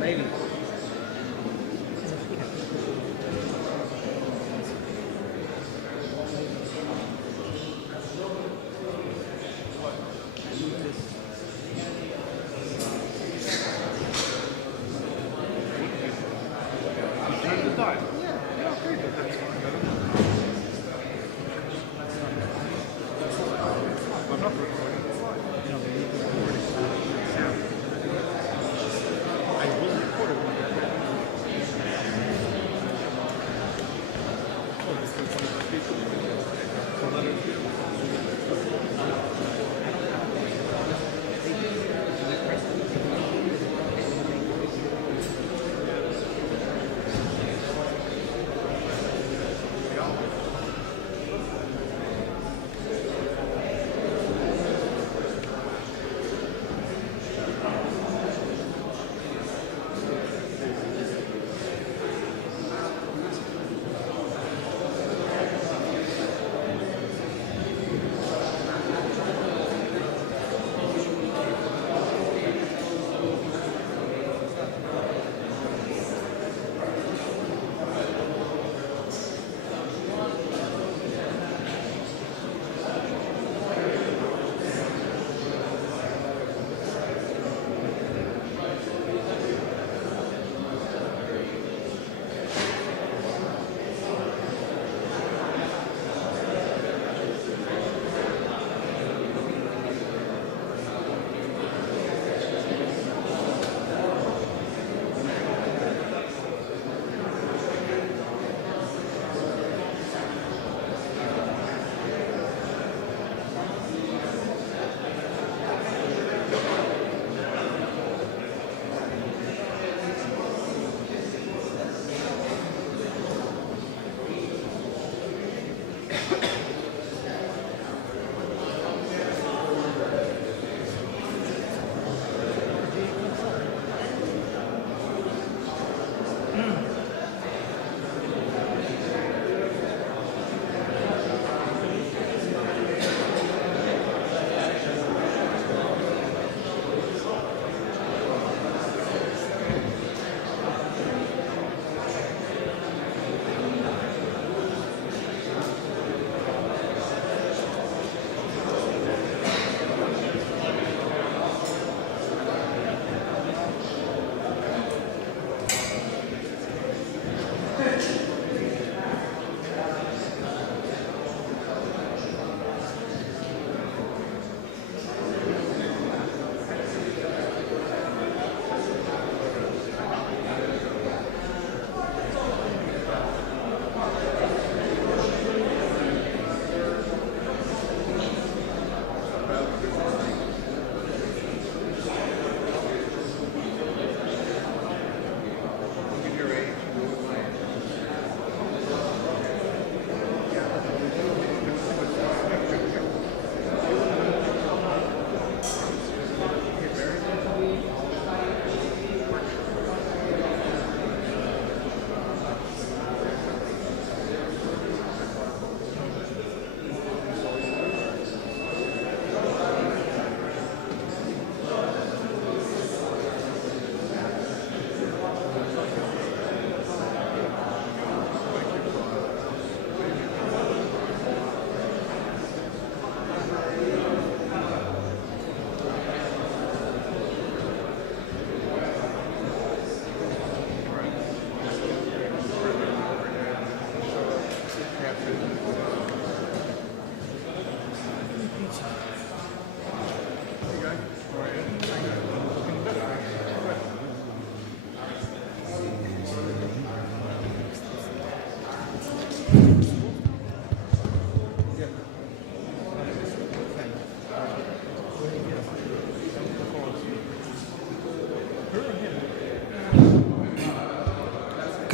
Lady.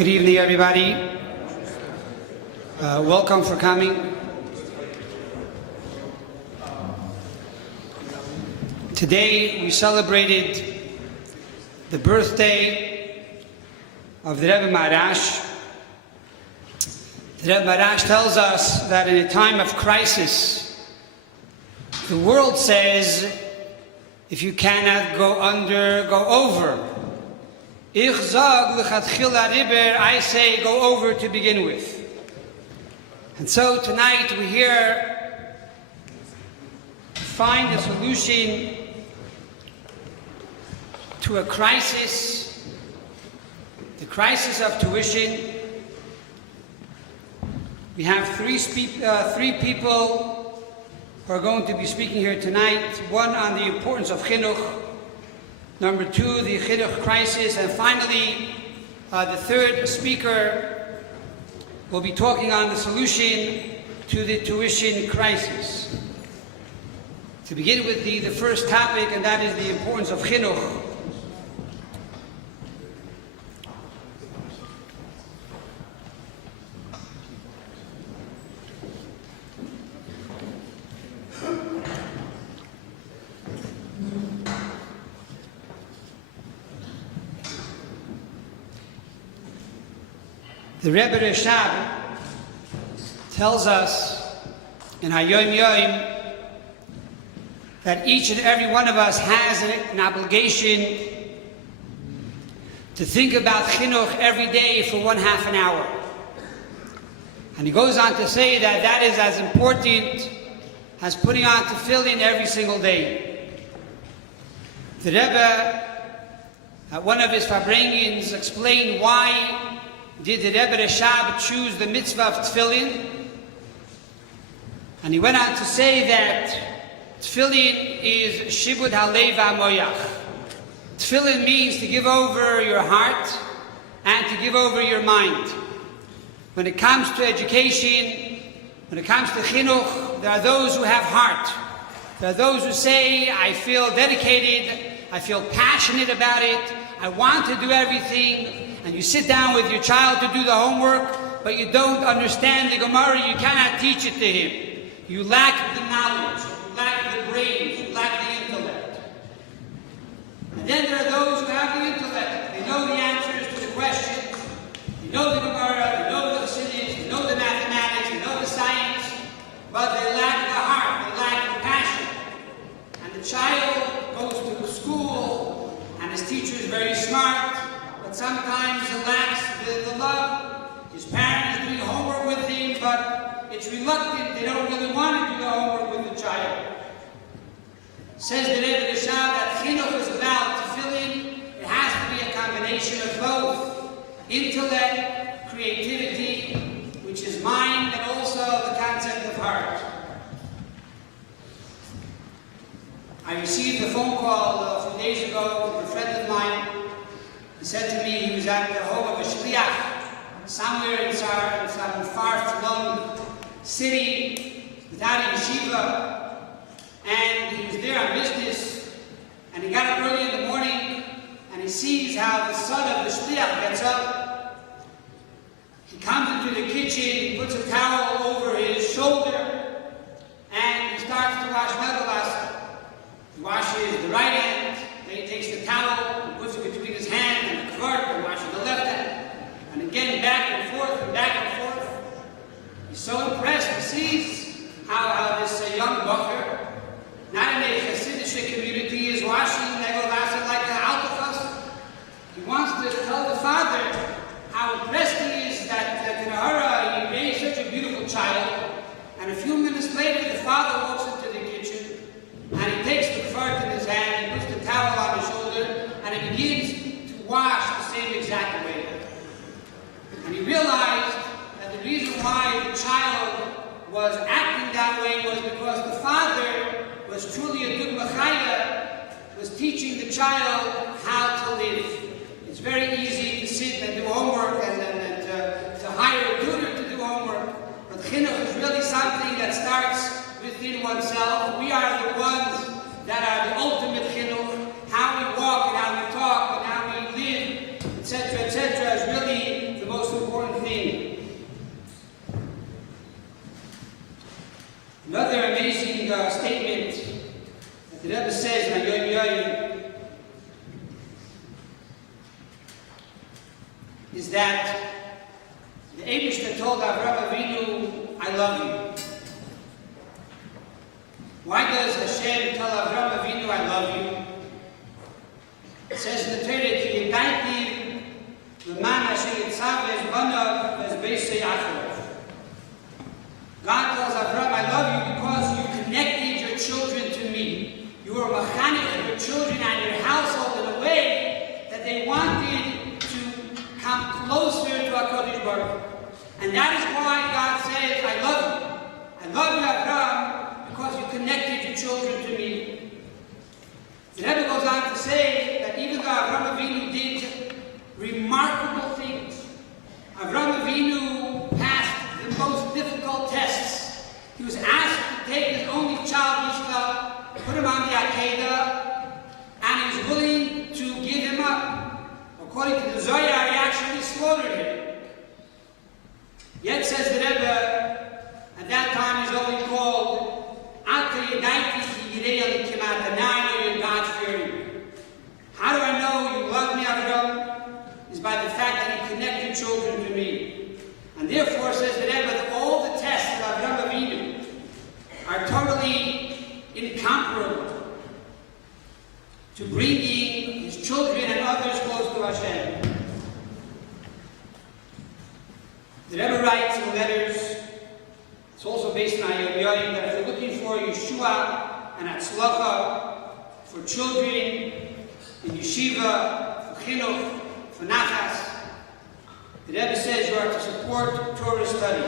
Good evening, everybody. Welcome for coming. Today we celebrated the birthday of the Rebbe Maharash. The Rebbe Maharash tells us that in a time of crisis, the world says If you cannot go under, go over. Ich sag lechatchila riber, I say go over to begin with. And so tonight we're here to find a solution to a crisis, the crisis of tuition. We have three people who are going to be speaking here tonight. One on the importance of chinuch, number two, the chinuch crisis, and finally, the third speaker will be talking on the solution to the tuition crisis. To begin with the first topic, and that is the importance of chinuch. The Rebbe Rashab tells us in Hayom Yom that each and every one of us has an obligation to think about chinuch every day for 1/2 an hour. And he goes on to say that that is as important as putting on tefillin every single day. The Rebbe, at one of his Farbrengens, explained why did the Rebbe Rashab choose the mitzvah of tefillin? And he went on to say that tefillin is shibud halev ha'moyach. Tefillin means to give over your heart and to give over your mind. When it comes to education, when it comes to chinuch, there are those who have heart. There are those who say, I feel dedicated, I feel passionate about it, I want to do everything. And you sit down with your child to do the homework, but you don't understand the Gemara, you cannot teach it to him. You lack the knowledge, you lack the brains, you lack the intellect. And then there are those who have the intellect. They know the answers to the questions. They know the Gemara, they know the Chassidus, they know the mathematics, they know the science, but they lack the heart, they lack the passion. And the child goes to school, and his teacher is very smart, but sometimes he lacks the love. His parent is doing homework with him, but it's reluctant. They don't really want to do the homework with the child. Says the Rebbe Rashab that chinuch is about tefillin. It has to be a combination of both intellect, creativity, which is mind, and also the concept of heart. I received a phone call a few days ago from a friend of mine. He said to me he was at the home of a shliach somewhere in some far-flung city without a yeshiva, and he was there on business, and he got up early in the morning, and he sees how the son of the shliach gets up. He comes into the kitchen, he puts a towel over his shoulder, and he starts to wash megalas. He washes the right hand, then he takes the towel, and puts it between his hand and the kvart, and washes the left hand. And again, back and forth, and back and forth. He's so impressed. He sees how this young bacher, not in a Hasidic community, is washing megalas like an altafas. He wants to tell the father how impressed he is that he raised such a beautiful child. And a few minutes later, the father walks into the kitchen, and he takes the kvart in his hand, he puts the towel on his shoulder, and he begins to wash the same exact way. And he realized that the reason why the child was acting that way was because the father was truly a good machaya, was teaching the child how to live. It's very easy to sit and do homework and to hire a tutor to do homework, but chinuch is really something that starts within oneself. We are the ones that are the ultimate chinuch. How we walk and how we talk and how we live, etc., is really the most important thing. Another amazing statement that the Rebbe says in Hayom Yom is that the Eibishter told Avraham Avinu, I love you. Why does Hashem tell Avraham Avinu, I love you? It says in the Torah, Ki yedaitiv l'man asher yitzav es banav es beisei acharav. God tells Abraham, I love you because you connected your children to me. You were mechanech your children and your household in a way that they wanted to come closer to HaKadosh Baruch Hu. And that is why God says, I love you. I love you, Abraham, because you connected your children to me. The Rebbe goes on to say that even though Avraham Avinu did remarkable things, Avraham Avinu passed the most difficult tests. He was asked to take his only child, Yishka, put him on the Akedah, and he was willing to give him up. According to the Zohar, he actually slaughtered him. Yet, says the Rebbe, at that time he's only called Ata Yedaiti Ki Yirei Alikimata. Now I know you're God's fearing. How do I know you love me, Avraham? Is by the fact that you connected children to me. And therefore, says the Rebbe, that all the tests of Avraham Avinu are totally incomparable to bringing his children and others close to Hashem. The Rebbe writes in letters, it's also based on Yom Yom, that if you're looking for Yeshua and Atzlacha for children, in yeshiva, for chinuch, for nachas, the Rebbe says you are to support Torah study.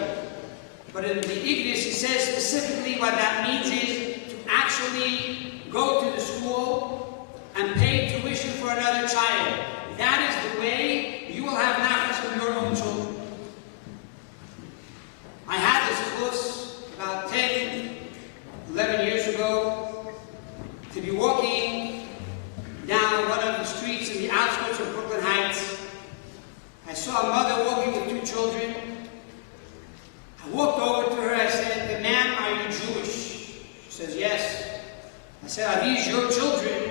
But in the Ignis, he says specifically what that means is to actually go to the school and pay tuition for another child. That is the way you will have nachas from your own children. I had this course about 10, 11 years ago, to be walking down one of the streets in the outskirts of Brooklyn Heights. I saw a mother walking with two children. I walked over to her, I said, "Ma'am, are you Jewish?" She says, "Yes." I said, "Are these your children?"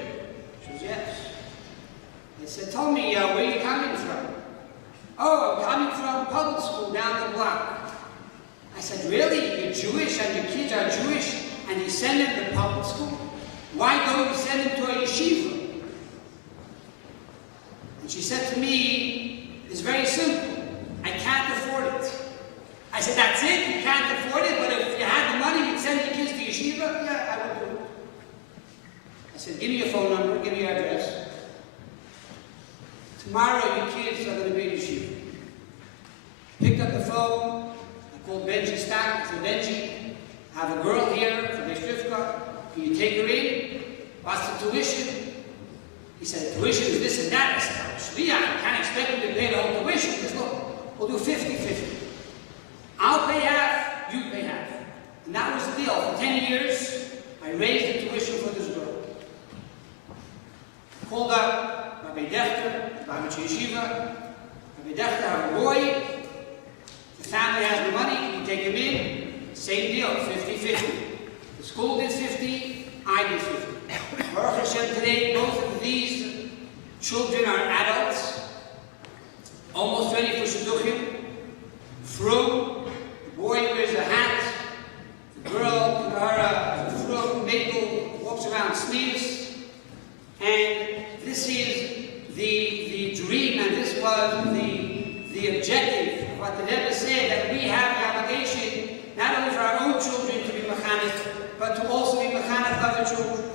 She says, "Yes." I said, "Tell me, where are you coming from?" "Oh, I'm coming from public school down the block." I said, "Really? You're Jewish and your kids are Jewish and you send them to public school? Why don't you send them to a yeshiva?" And she said to me, "It's very simple. I can't afford it." I said, "That's it? You can't afford it? But if you had the money, you'd send your kids to yeshiva?" "Yeah, I would do it." I said, "Give me your phone number, give me your address. Tomorrow your kids are going to be in yeshiva." Picked up the phone. Called Benji Stack. I said, "Benji, I have a girl here from Eshrifka. Can you take her in? What's the tuition?" He said, "Tuition is this and that." I said, "Shliach, I can't expect you to pay the whole tuition." He says, "Look, we'll do 50-50. I'll pay half, you pay half." And that was the deal. For 10 years, I raised the tuition for this girl. Called up Rabbi Dechter, Rabbi Yeshiva. Rabbi Dechter, I have a boy. The family has the money, can you take him in? Same deal, 50-50. The school did 50, I did 50. Baruch Hashem, today, both of these children are adults, almost ready for shidduchim. Frum, the boy wears a hat, the girl, Kahara, Frum, Maple, walks around sleeves. And this is the dream, and this was the objective. What the Rebbe said, that we have the obligation not only for our own children to be mechanech, but to also be mechanech other children.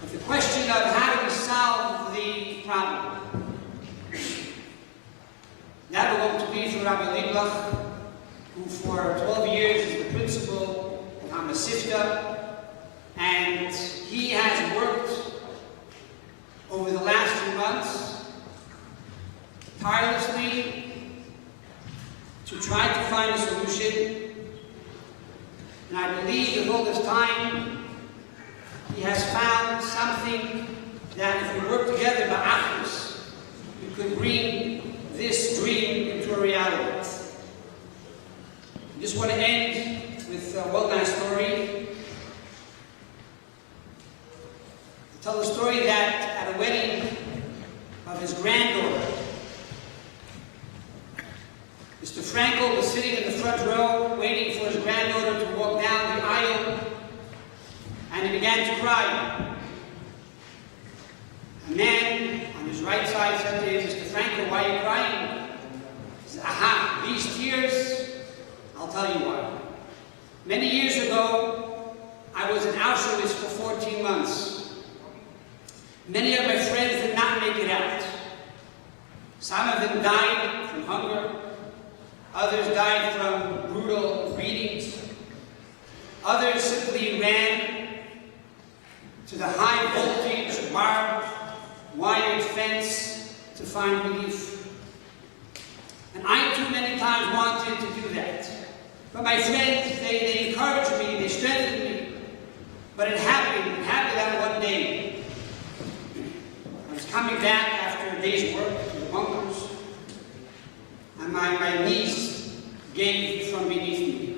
But the question of how do we solve the problem, that will going to be for Rabbi Liblach, who for 12 years is the principal of Hamasifta, and he has worked over the last few months tirelessly to try to find a solution. And I believe that all this time he has found something that if we work together by achdus, we could bring this dream into a reality. I just want to end with a well-known story. Tell the story that at a wedding of his granddaughter, the Mr. Frankel was sitting in the front row, waiting for his granddaughter to walk down the aisle, and he began to cry. A man on his right side said to him, Mr. Frankel, why are you crying? He said, aha, these tears, I'll tell you why. Many years ago, I was in Auschwitz for 14 months. Many of my friends did not make it out. Some of them died from hunger. Others died from brutal beatings. Others simply ran to the high voltage, barbed, wired fence to find relief. And I too many times wanted to do that. But my friends, they encouraged me, they strengthened me. But it happened that one day. I was coming back after a day's work to the bunkers, and my knees gave from beneath me.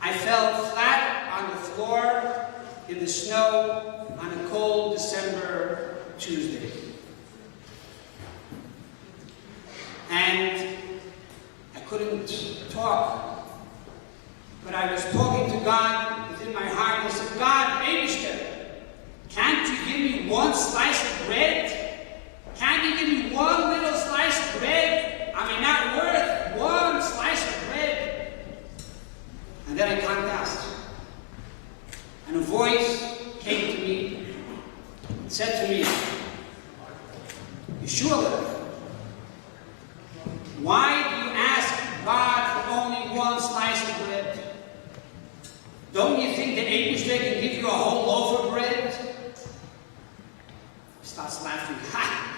I fell flat on the floor in the snow on a cold December Tuesday. And I couldn't talk, but I was talking to God within my heart. I said, God, Eibishter, can't you give me one slice of bread? Can't you give me one little slice of bread? I mean, not worth one slice of bread. And then I contacted, and a voice came to me and said to me, Yeshua, why do you ask God for only one slice of bread? Don't you think that Eibishter can give you a whole loaf of bread? He starts laughing. Ha!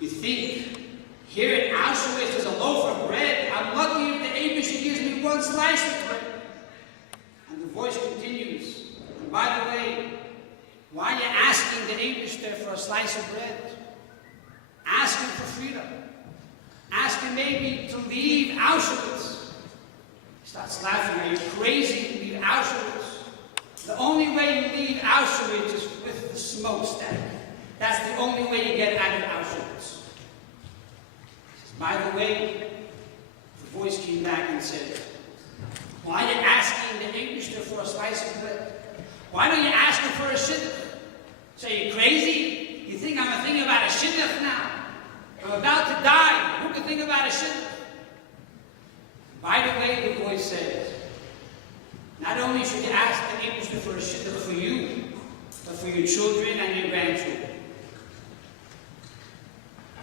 You think here in Auschwitz there's a loaf of bread? I'm lucky if the Eibishter gives me one slice of bread. And the voice continues. And by the way, why are you asking the Eibishter for a slice of bread? Ask him for freedom. Ask him maybe to leave Auschwitz. He starts laughing. Are you crazy to leave Auschwitz? The only way you leave Auschwitz is with the smokestack. That's the only way you get out of Auschwitz. By the way, the voice came back and said, why are you asking the Eibishter for a slice of bread? Why don't you ask him for a shidduch? So you're crazy? You think I'm thinking about a shidduch now? I'm about to die. Who can think about a shidduch? By the way, the voice said, not only should you ask the Eibishter for a shidduch for you, but for your children and your grandchildren.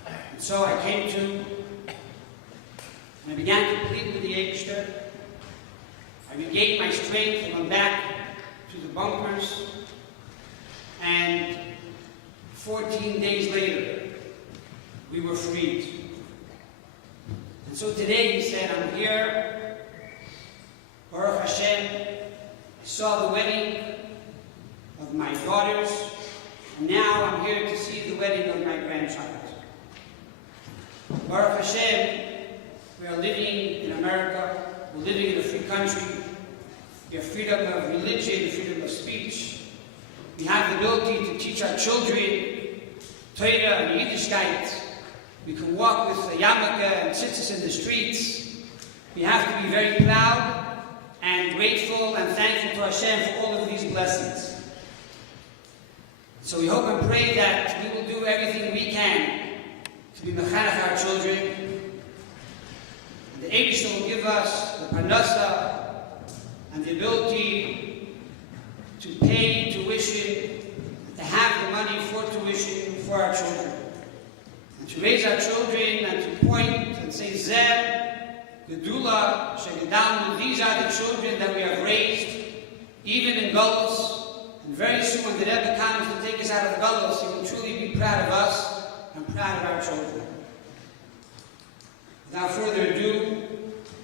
And so I came to, and I began to plead with the Eibishter. I regained my strength and went back to the bunkers. And 14 days later, we were freed. And so today he said, I'm here, Baruch Hashem. I saw the wedding of my daughters, and now I'm here to see the wedding of my grandchild. Baruch Hashem, we are living in America, we're living in a free country. We have freedom of religion, freedom of speech. We have the ability to teach our children Torah and Yiddishkeit. We can walk with a yarmulke and tzitzis in the streets. We have to be very proud and grateful and thankful to Hashem for all of these blessings. So we hope and pray that we will do everything we can to be mechanech our children. And the Eibishter will give us the parnasa and the ability to pay tuition, and to have the money for tuition for our children. And to raise our children and to point and say, Zeh, Gedula, Shegedalnu, these are the children that we have raised, even in Gullus. And very soon when the Rebbe comes to take us out of Gullus, he will truly be proud of us and proud of our children. Without further ado,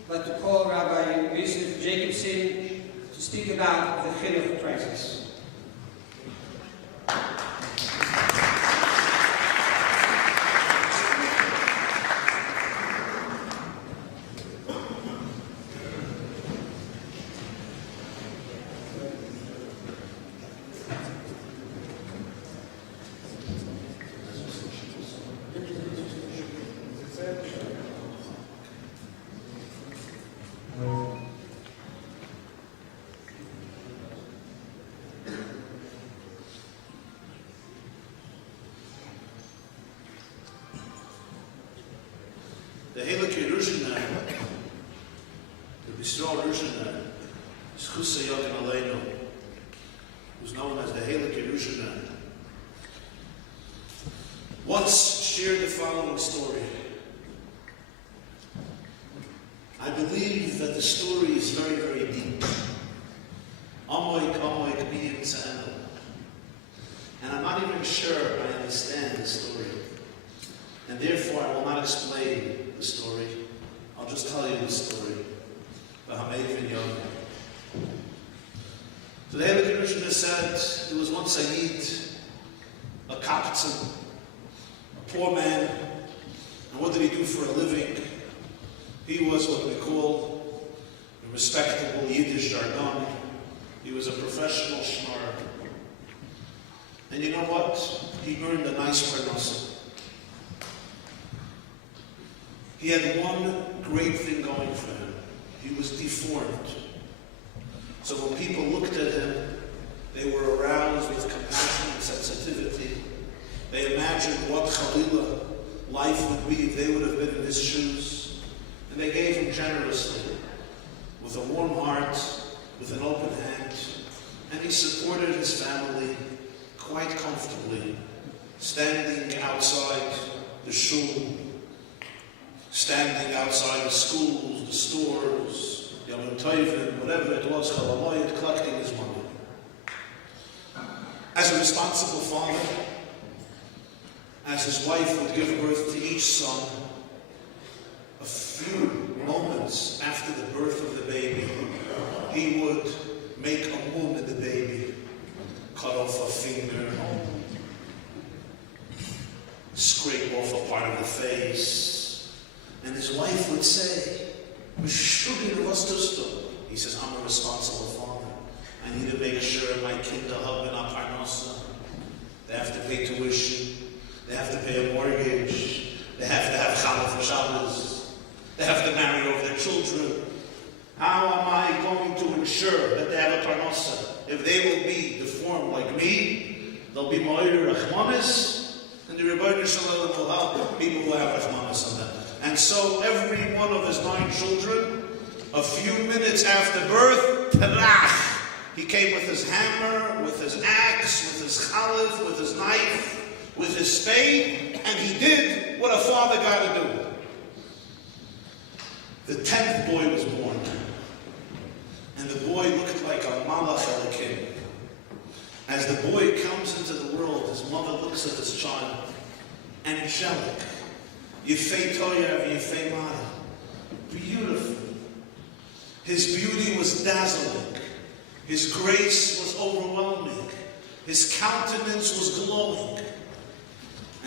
I'd like to call Rabbi Yosef Jacobson to speak about the chinuch crisis. hele Kirushaner, the Bistro Rushaner, Schusa Yogin Aleinu, who's known as the hele Kirushaner, once shared the following story. I believe that the story is very, very deep. And I'm not even sure I understand the story. And therefore I will not explain the story. I'll just tell you the story. So the Heilige Krishna said, there was once a Yid, a Kapitz, a poor man. And what did he do for a living? He was what we call a respectable Yiddish jargon. He was a professional schmarr. And you know what? He earned a nice parnasa. He had one great thing going for him. He was deformed. So when people looked at him, they were aroused with compassion and sensitivity. They imagined what Chalila life would be if they would have been in his shoes. And they gave him generously, with a warm heart, with an open hand. And he supported his family quite comfortably, standing outside the shul, standing outside the schools, the stores, Yom Tovim, whatever it was, Chalamoyed, collecting his money. As a responsible father, as his wife would give birth to each son, a few moments after the birth of the baby, he would make a wound in the baby, cut off a finger, scrape off a part of the face. And his wife would say, he says, I'm a responsible father. I need to make sure my kids are helping our parnasa. They have to pay tuition. They have to pay a mortgage. They have to have challah for Shabbos. They have to marry over their children. How am I going to ensure that they have a parnasa? If they will be deformed like me, they'll be Ma'ir Rachmanis, and the Rebroadcast Shalom will help people who have Rachmanis on them. And so every one of his 9 children, a few minutes after birth, tarach, he came with his hammer, with his axe, with his chalif, with his knife, with his spade, and he did what a father got to do. The 10th boy was born. And the boy looked like a malach elikim. As the boy comes into the world, his mother looks at this child. Angelic. Yefei toyev, yefei mara. Beautiful. His beauty was dazzling. His grace was overwhelming. His countenance was glowing.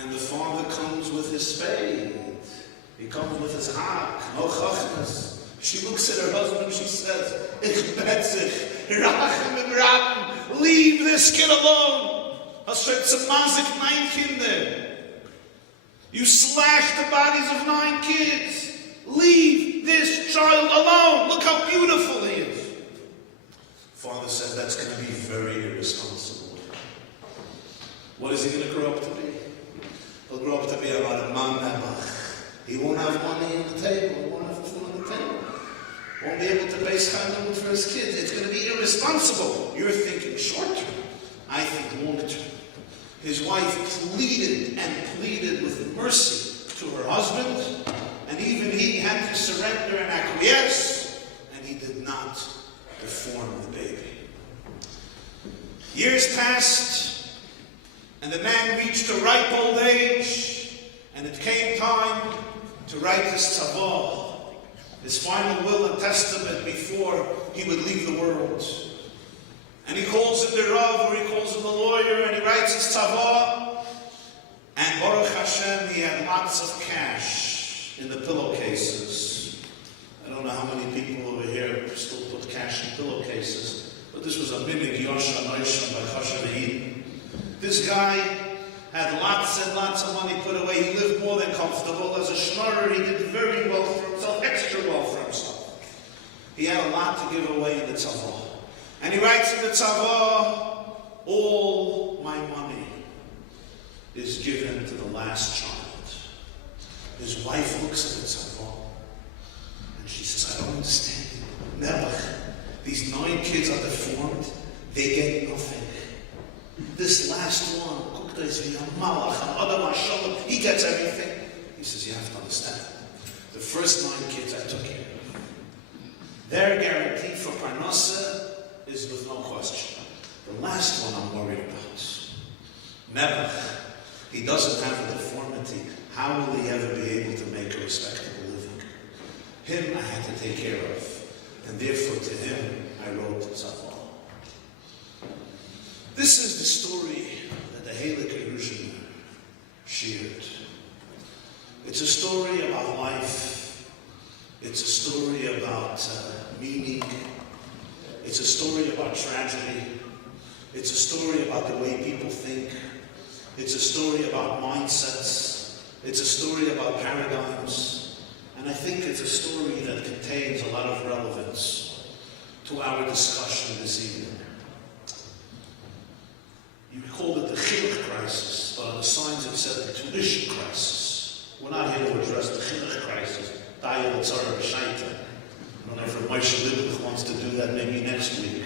And the father comes with his spade. He comes with his hak, no chachmas. She looks at her husband, she says, Ich betzich, rachem im Raben, leave this kid alone. Hast schon zum Mazik 9 Kinder. You slashed the bodies of 9 kids. Leave this child alone. Look how beautiful he is. Father says that's going to be very irresponsible. What is he going to grow up to be? He'll grow up to be a lot of man nebach. He won't have money on the table. He won't have food on the table. Won't be able to pay schedule for his kids. It's going to be irresponsible. You're thinking short term. I think long term. His wife pleaded and pleaded with mercy to her husband, and even he had to surrender and acquiesce, and he did not deform the baby. Years passed, and the man reached a ripe old age, and it came time to write his tzavah, his final will and testament before he would leave the world. And he calls in the Rav, or he calls in the lawyer, and he writes his tzavah. And Baruch Hashem, he had lots of cash in the pillowcases. I don't know how many people over here still put cash in pillowcases, but this was a minig Yosha Noisham by Chashav. This guy had lots and lots of money put away. He lived more than comfortable. As a shmarer, he did very well for himself, extra well for himself. He had a lot to give away in the tzavah. And he writes in the tzavah, all my money is given to the last child. His wife looks at it, and she says, I don't understand. Never. These 9 kids are deformed. They get nothing. This last one, he gets everything. He says, you have to understand. The first 9 kids I took care of. Their guarantee for parnasa is with no question. The last one I'm worried about. Never. He doesn't have a deformity. How will he ever be able to make a respectable living? Him I had to take care of. And therefore to him I wrote Tzafal. This is the story that the Heilig Yerushalayim shared. It's a story about life. It's a story about meaning. It's a story about tragedy. It's a story about the way people think. It's a story about mindsets. It's a story about paradigms. And I think it's a story that contains a lot of relevance to our discussion this evening. You called it the chinuch crisis, but on the signs it said the tuition crisis. We're not here to address the chinuch crisis. I don't know if Moshe Lieblich wants to do that maybe next week.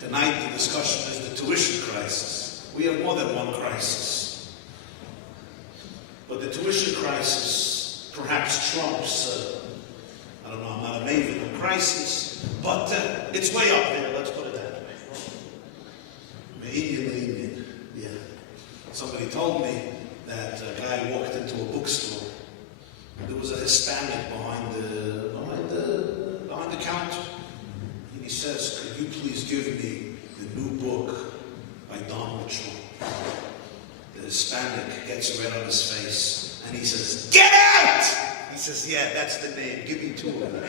Tonight the discussion is the tuition crisis. We have more than one crisis. But the tuition crisis perhaps trumps, I don't know, I'm not a maven of crisis, but it's way up there, let's put it that way. Indian, yeah. Somebody told me that a guy walked into a bookstore. There was a Hispanic behind the counter. And he says, could you please give me the new book by Donald Trump? The Hispanic gets red on his face and he says, get out! He says, yeah, that's the name. Give me 2 of them.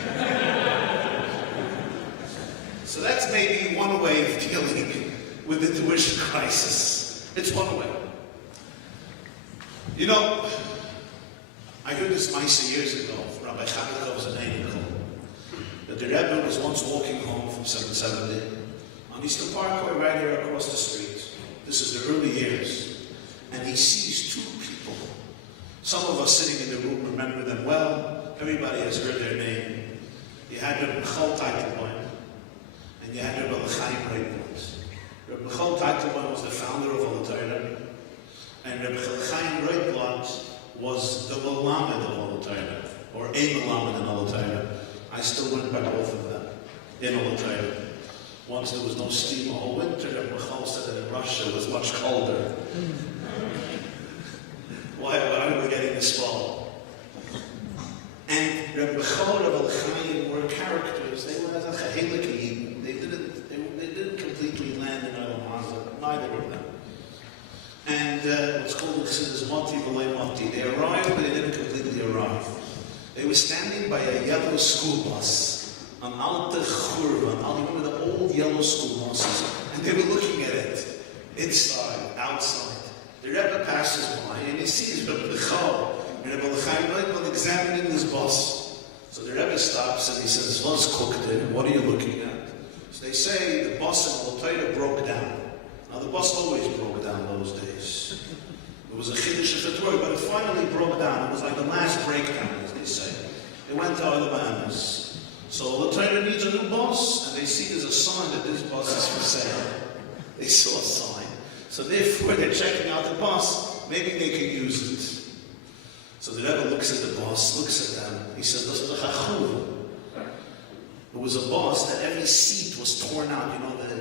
So that's maybe one way of dealing with the tuition crisis. It's one way. You know, I heard this Maisa years ago from Rabbi Chakakov Zanenikel, that the Rebbe was once walking home from 770 on Eastern Parkway right here across the street. This is the early years. And he sees 2 people. Some of us sitting in the room remember them well. Everybody has heard their name. You had Rebbe Michal Teitelbaum, and you had Rebbe Chaim Reitblatt. Rebbe Michal Teitelbaum was the founder of Olatorah, and Rebbe Chaim Reitblatt was the Melamed of Olatorah, or a Melamed in Olatorah. I still went by both of them in Olatorah. Once there was no steam all winter, Rebbe Michal said that in Russia it was much colder. Why are we getting this fall? And Rebbe Michal and Rebbe Chaim were characters. They were as a Heilig. They didn't completely land in Olam Hazeh, neither of them. And what's called in Chassidus Mati V'lei Mati. They arrived, but they didn't completely arrive. They were standing by a yellow school bus, an alte churva. I remember the old yellow school buses, and they were looking at it, inside, outside. The Rebbe passes by, and he sees Rebbe Michal and Rebbe Chaim examining this bus. So the Rebbe stops and he says, "What's cooked in? What are you looking at?" So they say the bus in Olatorah broke down. Now the bus always broke down those days. It was a chiddush of the Torah, but it finally broke down. It was like the last breakdown, as they say. It went to other banners. So Olatorah needs a new bus, and they see there's a sign that this bus is for sale. They saw a sign. So therefore they're checking out the bus. Maybe they can use it. So the Rebbe looks at the bus, looks at them. He says, "This is a chachuv." It was a bus that every seat was torn out. You know, the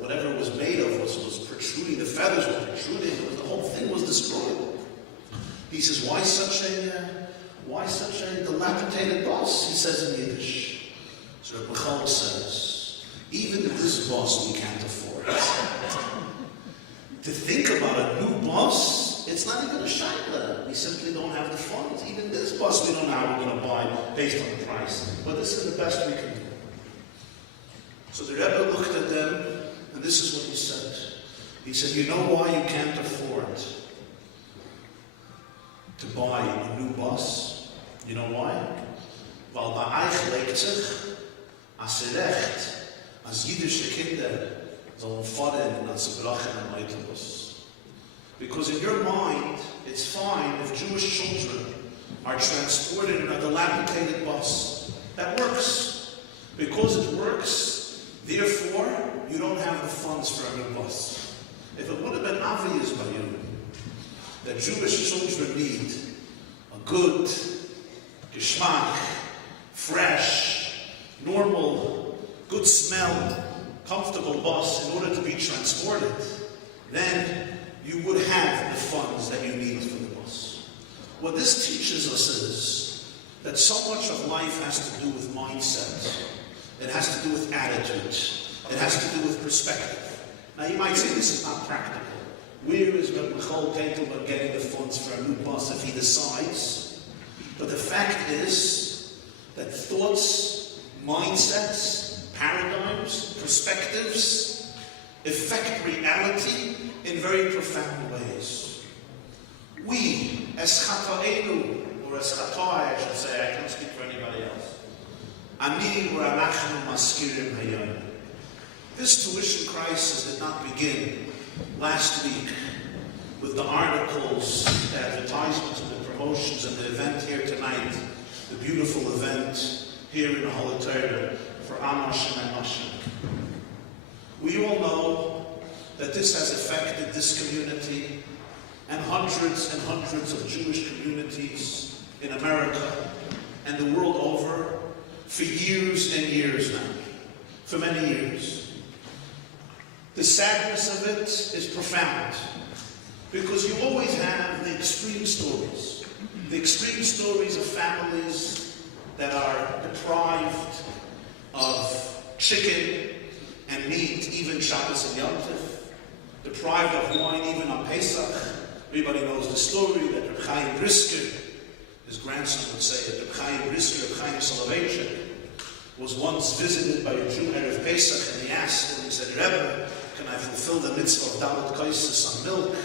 whatever it was made of was protruding. The feathers were protruding. The whole thing was destroyed. He says, why such a dilapidated bus? He says in Yiddish. So Rebbe Michal says, even this bus we can't afford. To think about a new bus, it's not even a shaila. We simply don't have the funds. Even this bus we don't know how we're going to buy based on the price. But this is the best we can do. So the Rebbe looked at them, and this is what he said. He said, you know why you can't afford to buy a new bus? You know why? Weil bei euch legt sich als Recht, als jüdische Kinder sollen fahren in das zerbrochenen Autobus. Because in your mind, it's fine if Jewish children are transported in a dilapidated bus. That works. Because it works, therefore, you don't have the funds for a new bus. If it would have been obvious by you that Jewish children need a good, geschmack, fresh, normal, good smell, comfortable bus in order to be transported, then you would have the funds that you need for the bus. What this teaches us is that so much of life has to do with mindset. It has to do with attitude. It has to do with perspective. Now you might say this is not practical. Where is Reb Michal Teitelman getting the funds for a new bus if he decides? But the fact is that thoughts, mindsets, paradigms, perspectives affect reality in very profound ways. We, as Chatoenu, or as Chatai, I should say, I can't speak for anybody else. Ani or Anachnu Maskirim Hayom. This tuition crisis did not begin last week with the articles, the advertisements, and the promotions, and the event here tonight, the beautiful event here in the Holy Torah for Amash and Amashim. We all know that this has affected this community and hundreds of Jewish communities in America and the world over for years and years now, for many years. The sadness of it is profound because you always have the extreme stories of families that are deprived of chicken and meat, even Shabbos and Yom Tov, deprived of wine even on Pesach. Everybody knows the story that Reb Chaim Brisker, his grandson would say that Reb Chaim Brisker, Reb Chaim Soloveitchik, was once visited by a Jew Erev Pesach, and he asked him, he said, Rebbe, can I fulfill the mitzvah of Dalet Kaisis on milk?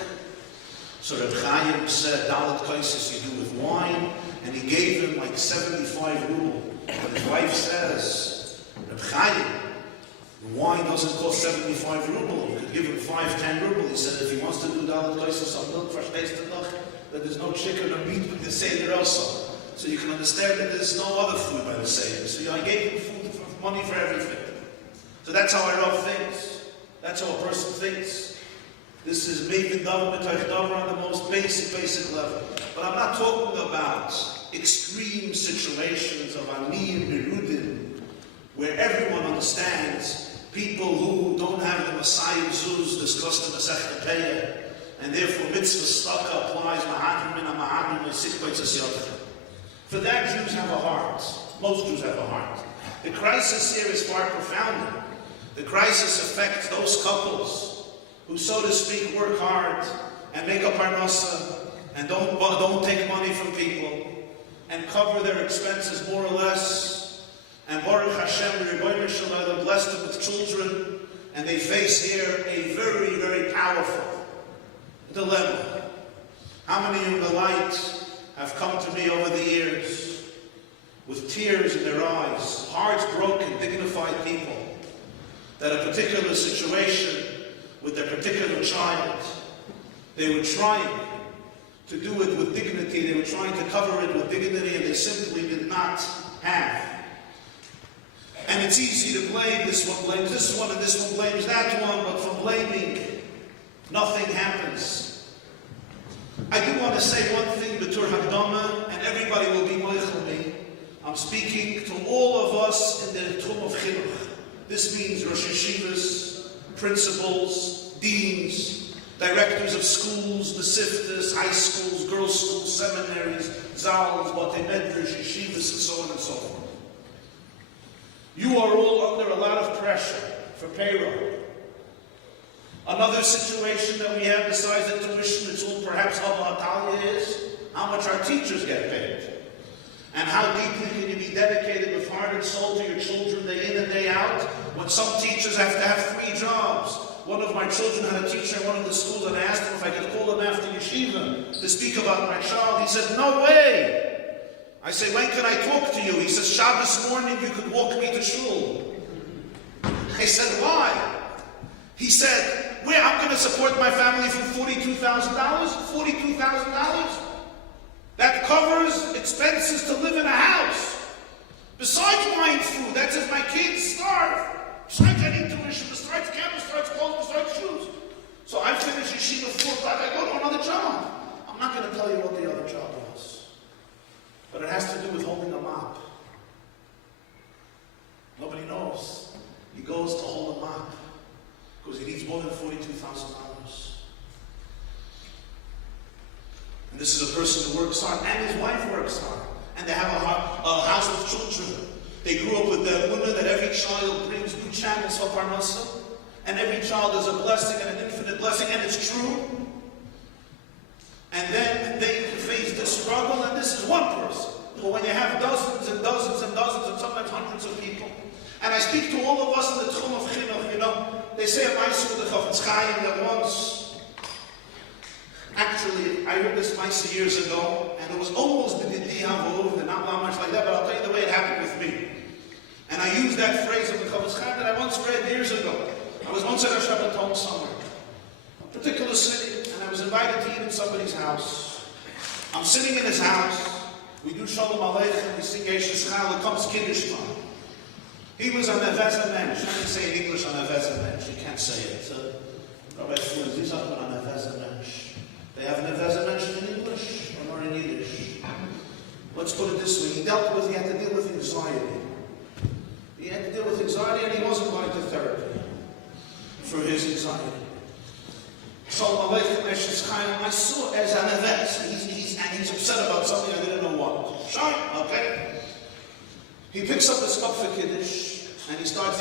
So Reb Chaim said, Dalet Kaisis you do with wine, and he gave him like 75 ruble. But his wife says, Reb Chaim, the wine doesn't cost 75 ruble. You could give him 5-10 ruble. He said, if he wants to do Dalet Kaisis on milk for Shteis Tadach, that there's no chicken or meat with the Seder also. So you can understand that there's no other food by the Seder. So I gave him food for money for everything. So that's how I Rav thinks. That's how a person thinks. This is maybe on the most basic level. But I'm not talking about extreme situations of Ani and Berudim, where everyone understands people who don't have the Messiah Zuz discuss the Masech Tepeya, and therefore mitzvah staka applies Mahadim and Mahadim and Sikbaitzas Yotcha. For that, Jews have a heart. Most Jews have a heart. The crisis here is far profounder. The crisis affects those couples who, so to speak, work hard and make a parnasa and don't take money from people and cover their expenses more or less. And Baruch Hashem, Rebbeinu Shalom, blessed them with children, and they face here a very, very powerful dilemma. How many in the light have come to me over the years with tears in their eyes, hearts broken, dignified people, that a particular situation with their particular child, they were trying to do it with dignity, they were trying to cover it with dignity, and they simply did not have. And it's easy to blame this one, blames this one, and this one blames that one, but from blaming, nothing happens. I do want to say one thing, B'tur Hakdama, and everybody will be moichel me. I'm speaking to all of us in the Tchum of Chinuch. This means Rosh Yeshivas, principals, deans, directors of schools, Mesiftas, high schools, girls' schools, seminaries, Zals, Batei Medrash, Yeshivas, and so on and so forth. You are all under a lot of pressure for payroll. Another situation that we have besides the tuition, it's all perhaps Abba Atalia is how much our teachers get paid. And how deeply can you be dedicated with heart and soul to your children day in and day out, when some teachers have to have 3 jobs. One of my children had a teacher in one of the schools, and I asked him if I could call him after yeshiva to speak about my child. He said, no way. I say, when can I talk to you? He says, Shabbos morning you could walk me to shul. I said, why? He said, where I'm going to support my family for $42,000? $42,000? That covers expenses to live in a house. Besides buying food, that's if my kids starve. Besides any tuition, besides campus, besides clothes, besides shoes. So I finish yeshiva 4 o'clock, I go to another job. I'm not going to tell you what the other job was. But it has to do with holding a mop. Nobody knows. He goes to hold a mop because he needs more than $42,000. And this is a person who works hard, and his wife works hard. And they have a house with children. They grew up with the woman that every child brings new channels for Parnasa. And every child is a blessing and an infinite blessing, and it's true. And then they face the struggle, and this is one person. But when you have dozens and dozens and dozens and sometimes hundreds of people, and I speak to all of us in the Tchum of Chinuch, you know, they say at my school, the Chafetz Chaim, that once, actually, I heard this Maisa years ago, and it was almost the Didi Havov, and not much like that, but I'll tell you the way it happened with me. And I used that phrase of the Chafetz Chaim that I once read years ago. I was once at a Shabbaton somewhere, a particular city, and I was invited to eat in somebody's house. I'm sitting in his house, we do Shalom Aleichem, we sing Yeshes Chal, it comes Kiddush time. He was an Aveza Mensch. I can say in English an Aveza Mensch. You can't say it. Rabbi Fuhn, these are an Aveza Mensch. They have an Aveza Mensch in English or in Yiddish. Let's put it this way. He had to deal with anxiety. He had to deal with anxiety, and he wasn't going to therapy for his anxiety. So I saw as an event, he's upset about something I didn't know what. Sure, okay. He picks up his cup for Kiddush, and he starts,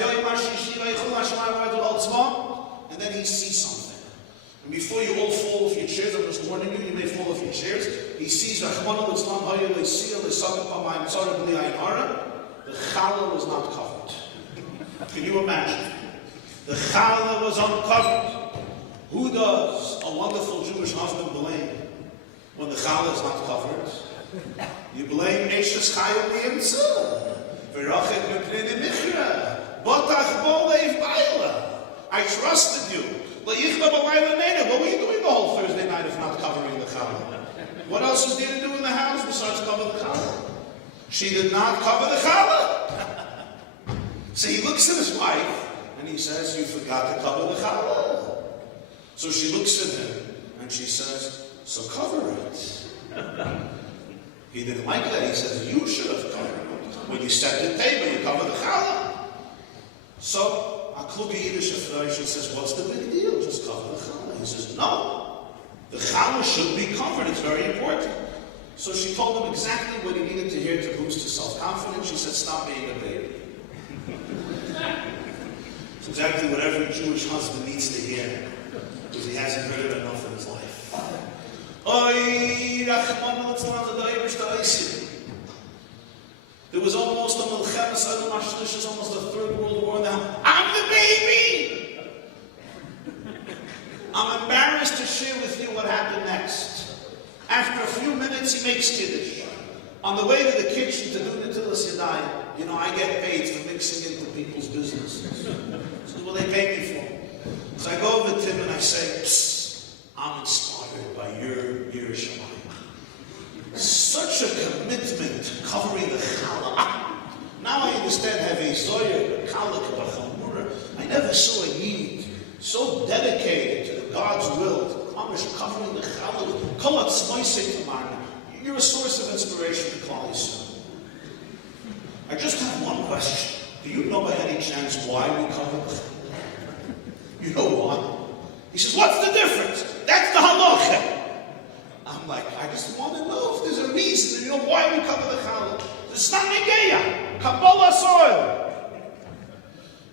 and then he sees something. And before you all fall off your chairs, I'm just warning you, you may fall off your chairs. He sees the challah was not covered. Can you imagine? The challah was uncovered. Who does a wonderful Jewish husband blame when the challah is not covered? You blame Eshes Chayim Yimtzah. I trusted you. What were you doing the whole Thursday night if not covering the challah? What else was there to do in the house besides cover the challah? She did not cover the challah. So he looks at his wife and he says, you forgot to cover the challah. So she looks at him and she says, so cover it. He didn't like that. He says, you should have covered it. When you set the table, you cover the challah. So, a kluge Yiddish Afreisha says, what's the big deal? Just cover the challah. He says, no. The challah should be covered. It's very important. So she told him exactly what he needed to hear to boost his self-confidence. She said, stop being a baby. It's exactly what every Jewish husband needs to hear, because he hasn't heard it enough in his life. There was almost a Milchemes Adamashlish, almost a Third World War now. I'm the baby! I'm embarrassed to share with you what happened next. After a few minutes, he makes Kiddush. On the way to the kitchen to do Netilas Yadayim, you know, I get paid for mixing into people's businesses. So what they pay me for. So I go over to him and I say, psst, I'm inspired by your Yerushalayim. Such a commitment to covering the challah. Now I understand having Zoyer, Kala, Kabachamura. I never saw a Yid so dedicated to God's will, to covering the challah. You're a source of inspiration to Klal Yisrael. I just have one question. Do you know by any chance why we cover the challah? You know why? He says, what's the difference? That's the halacha. I'm like, I just want to know if there's a reason, you know, why we cover the challah. It's not Negeya, Kabbalah soil.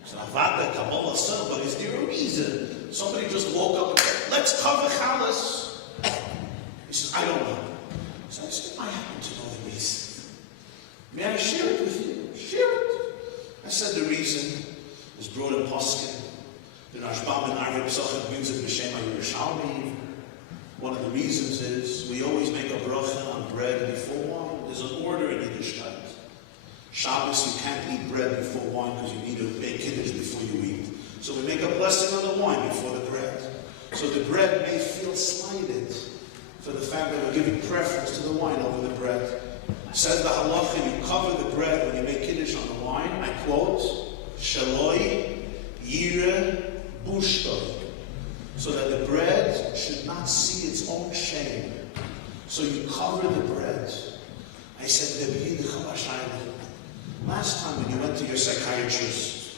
It's not Vada, Kabbalah soil, but is there a reason? Somebody just woke up and said, let's cover challahs. He says, I don't know. So I said, I happen to know the reason. May I share it with you? Share it. I said the reason is brought in Poskin. The Rashbam and Arvim Sochet brings it B'Shem HaYerushalmi. One of the reasons is we always make a bracha on bread before wine. There's an order in Yiddishkeit. Shabbos, you can't eat bread before wine because you need to make Kiddush before you eat. So we make a blessing on the wine before the bread. So the bread may feel slighted for the fact that we're giving preference to the wine over the bread. Says the halacha, you cover the bread when you make kiddush on the wine. I quote, Shaloi yire bushtoi. So that the bread should not see its own shame. So you cover the bread. I said, last time when you went to your psychiatrist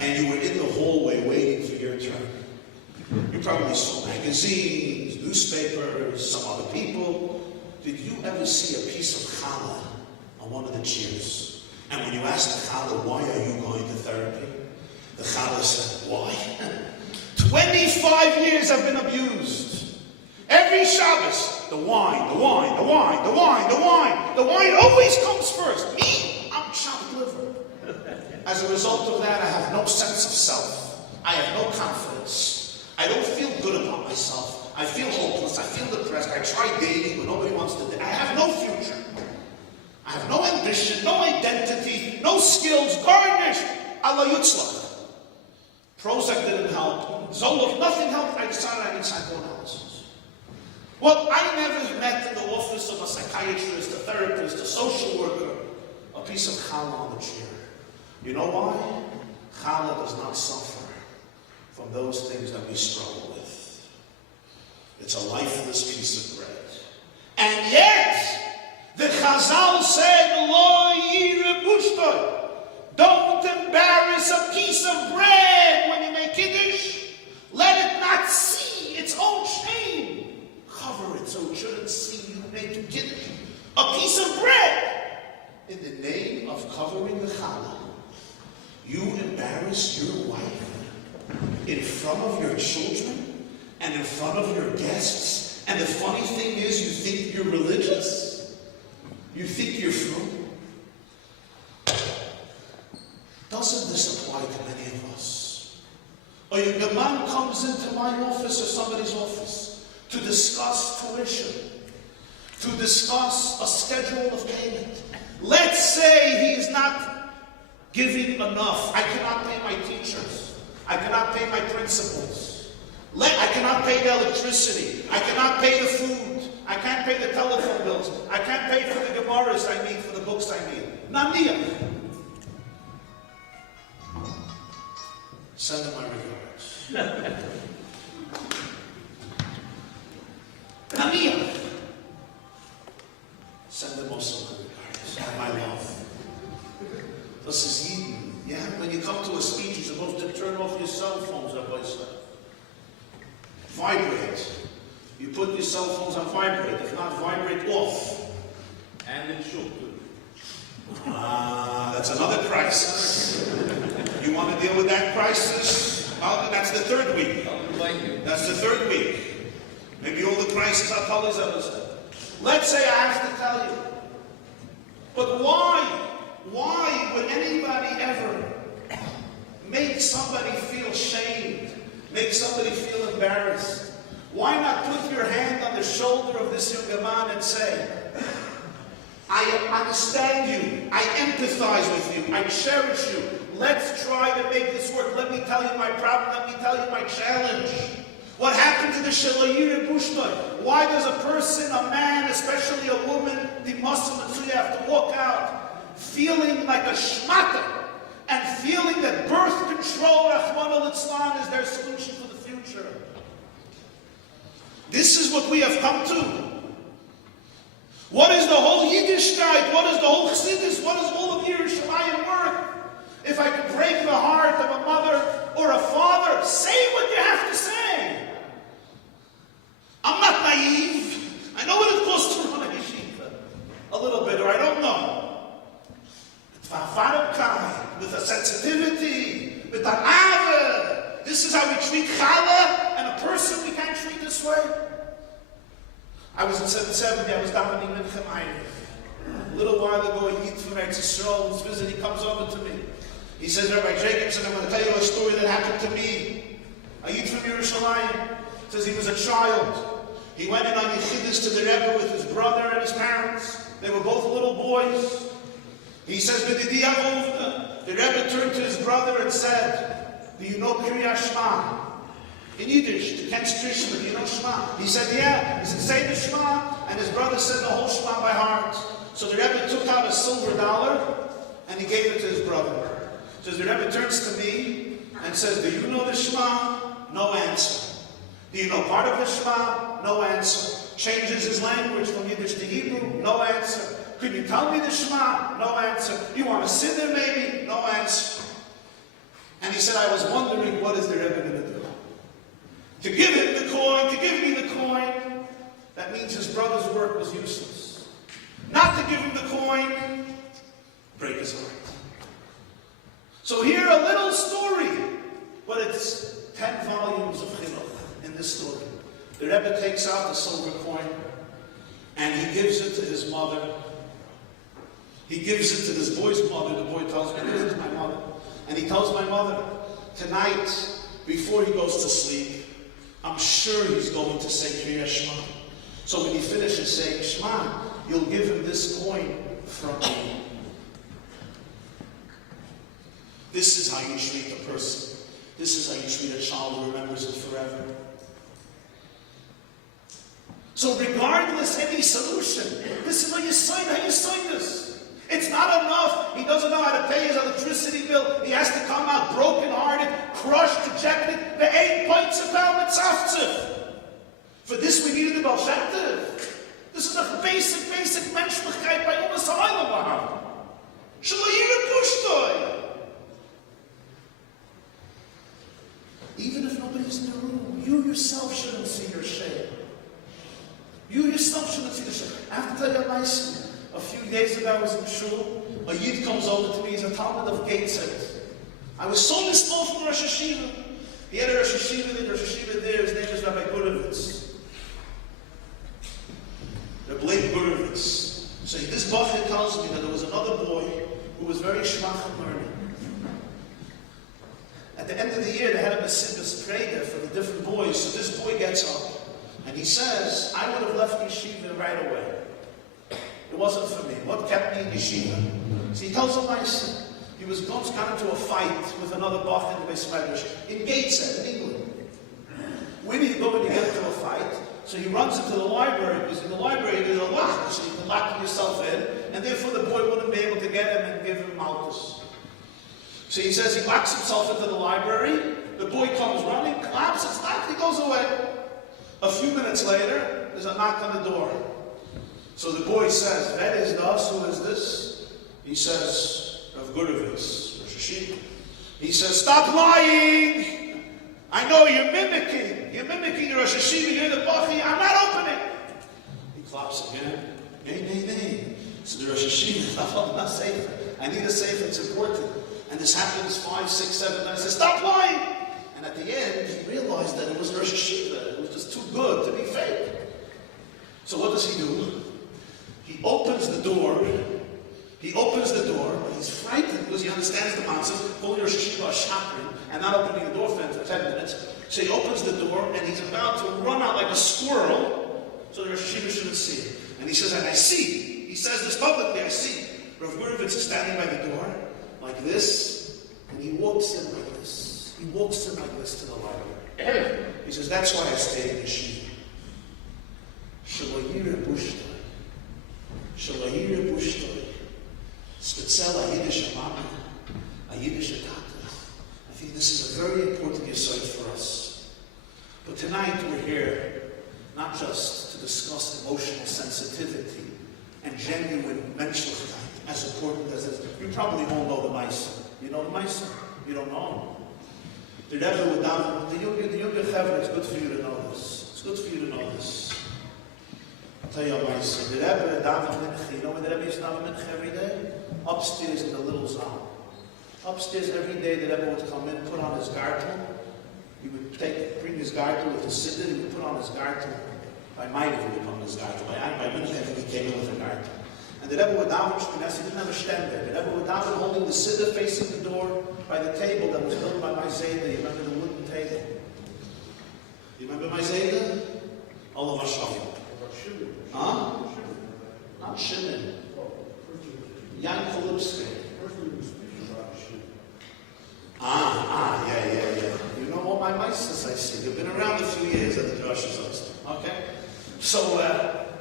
and you were in the hallway waiting for your turn, you probably saw magazines, newspapers, some other people. Did you ever see a piece of challah on one of the chairs? And when you asked the challah, why are you going to therapy? The challah said, why? 25 years I've been abused. Every Shabbos, the wine, the wine, the wine, the wine, the wine. The wine always comes first. Me, I'm chopped liver. As a result of that, I have no sense of self. I have no confidence. I don't feel good about myself. I feel hopeless. I feel depressed. I try dating, but nobody wants to date. I have no future. I have no ambition, no identity, no skills. Garnished. Allah Yutzlach. Prozac didn't help. Zoloft, nothing helped. I decided I need psychoanalysis. Well, I never met in the office of a psychiatrist, a therapist, a social worker, a piece of challah on the chair. You know why? Challah does not suffer from those things that we struggle with. It's a lifeless piece of bread. And yet, the Chazal said, Lo yire bushtoi. Don't embarrass a piece of bread when you make kiddush. Let it not see its own shame. Cover it so it shouldn't see you making kiddush. A piece of bread. In the name of covering the challah, you embarrass your wife in front of your children and in front of your guests. And the funny thing is, you think you're religious? You think you're frugal? Doesn't this apply to many of us? Or the man comes into my office or somebody's office to discuss tuition, to discuss a schedule of payment. Let's say he is not giving enough. I cannot pay my teachers. I cannot pay my principals. I cannot pay the electricity. I cannot pay the food. I can't pay the telephone bills. I can't pay for the Gemaras I need, for the books I need. Namiya. Send them my regards. Namiya. Send them also my regards and my love. This is Eden. Yeah, when you come to a speech, you're supposed to turn off your cell phones, Rabbi said. Vibrate. You put your cell phones on vibrate. If not, vibrate off. And it should do. That's another crisis. You want to deal with that crisis? That's the third week. That's the third week. Maybe all the crises our colleagues ever said. Let's say I have to tell you. But why? Why would anybody ever make somebody feel shamed? Make somebody feel embarrassed? Why not put your hand on the shoulder of this young man and say, I understand you, I empathize with you, I cherish you. Let's try to make this work. Let me tell you my problem, let me tell you my challenge. What happened to the Shalayir Bushtoi? Why does a person, a man, especially a woman, the Muslim, and you have to walk out feeling like a shmata and feeling that birth control, Rahman al-Islam, is their solution for the future? This is what we have come to. What is the whole Yiddishkeit? What is the whole Chassidus? What is all of Yerushalayim worth? If I could break the heart of a mother or a father, say what you have to say. I'm not naive. I know what it costs to run a yeshiva. A little bit, or I don't know. With a sensitivity, with an ava. This is how we treat challah, and a person we can't treat this way. I was in 770, I was davening Mincha Ma'ariv. A little while ago, a Yid from Eretz Yisrael was visiting, he comes over to me. He says, Rabbi Jacobson, I'm going to tell you a story that happened to me. A Yid from Yerushalayim says he was a child. He went in on Yechidus to the Rebbe with his brother and his parents. They were both little boys. He says, the Rebbe turned to his brother and said, do you know Kriya Shema? In Yiddish, the Ken Strishma, do you know Shema? He said, yeah. He said, say the Shema. And his brother said the whole Shema by heart. So the Rebbe took out a silver $1 and he gave it to his brother. So the Rebbe turns to me and says, do you know the Shema? No answer. Do you know part of the Shema? No answer. Changes his language from Yiddish to Hebrew? No answer. Could you tell me the Shema? No answer. You want to sit there maybe? No answer. And he said, I was wondering, what is the Rebbe going to do? To give him the coin, to give me the coin, that means his brother's work was useless. Not to give him the coin, break his heart. So here a little story, but it's 10 volumes of chinuch in this story. The Rebbe takes out the silver coin and he gives it to his mother. He gives it to this boy's mother. The boy tells me, this is my mother. And he tells my mother, tonight, before he goes to sleep, I'm sure he's going to say Kriya Shema. So when he finishes saying Shema, you'll give him this coin from me. This is how you treat a person. This is how you treat a child who remembers it forever. So regardless any solution, this is how you sign this. It's not enough. He doesn't know how to pay his electricity bill. He has to come out broken-hearted, crushed, dejected. The 8 pints a pound mitzvah. For this we needed the Baal Shem Tov. This is a basic menschlichkeit by Umas HaOlam. Shalayir Pushtoi. Even if nobody's in the room, you yourself shouldn't see your shame. You yourself shouldn't see the shame. I have to tell you a nice. A few days ago I was in Shul. A Yid comes over to me. He's a Talmud of Gateshead. I was so mismold from Rosh Hashiva. He had a Rosh Hashiva there. His name is Rabbi Gurovitz. Rabbi Gurovitz. So this Bachir tells me that there was another boy who was very shmach in learning. At the end of the year, they had a Mesilas Preda for the different boys. So this boy gets up and he says, I would have left yeshiva right away. It wasn't for me. What kept me in yeshiva? So he tells him nicely. He was got into a fight with another Bach in the Beis Medrash in Gateshead, in England. When do you go when you get into a fight? So he runs into the library, because in the library there's a lock, so you can lock yourself in, and therefore the boy wouldn't be able to get him and give him malchus. So he says he locks himself into the library, the boy comes running, claps, it's locked, he goes away. A few minutes later, there's a knock on the door. So the boy says, that is us, who is this? He says, Rav Gurovitz, Rosh Hashiva. He says, stop lying! I know you're mimicking. You're mimicking the Rosh Hashiva, you're the Bachi, I'm not opening! He claps again. Nay. So the Rosh Hashiva, I'm not safe. I need a safe, it's important. And this happens 5, 6, 7 times. He says, stop lying! And at the end, he realized that it was Rosh Hashiva. It was just too good to be fake. So what does he do? He opens the door, but he's frightened because he understands the concept, pulling Rosh Hashiva shakrin, and not opening the door for 10 minutes. So he opens the door, and he's about to run out like a squirrel, so the Rosh Hashiva shouldn't see it. And he says, and I see, he says this publicly, I see. Rav Gurovitz is standing by the door, like this, and he walks in like this. He walks in like this to the library. He says, that's why I stayed in yeshiva. Shalayir Bushtoi. Shalayir Bushtoi. Spetzel a Yiddish Amana, a Yiddish Atata. I think this is a very important insight for us. But tonight we're here not just to discuss emotional sensitivity and genuine menschlichkeit, as important as this. You probably all know the Maisa. You know the Maisa? You don't know him. The Rebbe would down, the younger Chevra, it's good for you to know this. It's good for you to know this. I'll tell you a Maisa. The Rebbe daven mincha. You know where the Rebbe used to daven mincha every day? Upstairs in the little zone. Upstairs every day the Rebbe would come in, put on his gartel. He would bring his gartel with his siddur, he would put on his gartel. By mine he would put on his gartel. By mincha he came in with a gartel. And the Rebbe would daven, he didn't have a stand there. The Rebbe would daven holding the siddur facing the door by the table that was built by my Zayda. You remember the wooden table? You remember my Zayda? Allah Mashallah. Huh? Not Shimon. Jan Kolipsky. Yeah. So,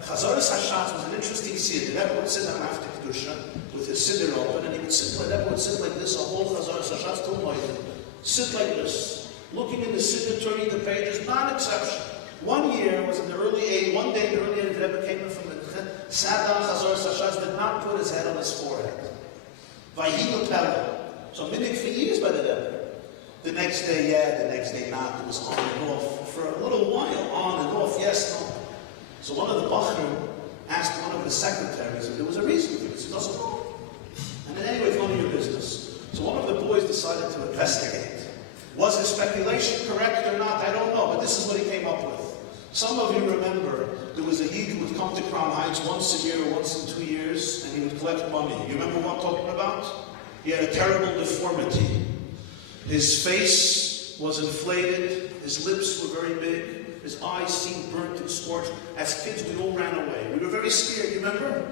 Chazaras Hashatz was an interesting scene. The Rebbe would sit on after Kedusha with his siddur open, and he would sit, the Rebbe would sit like this, a whole Chazaras Hashatz till Moed. Sit like this, looking in the siddur, turning the pages, non-exception. One year was in the early age, one day in the early age, the Rebbe came in from the sat down, Chazaras Hashatz did not put his head on his forehead. Vayhilu Pella. So minig for years by the Rebbe. The next day, yeah, the next day not. It was on and off for a little while, on and off, yes, no. So one of the Bachrim asked one of the secretaries if there was a reason for this. He doesn't know. And then anyway, it's none of your business. So one of the boys decided to investigate. Was his speculation correct or not? I don't know, but this is what he came up with. Some of you remember there was a Yid who would come to Crown Heights once a year or once in 2 years, and he would collect money. You remember what I'm talking about? He had a terrible deformity. His face was inflated, his lips were very big, his eyes seemed burnt and scorched. As kids, we all ran away. We were very scared, you remember?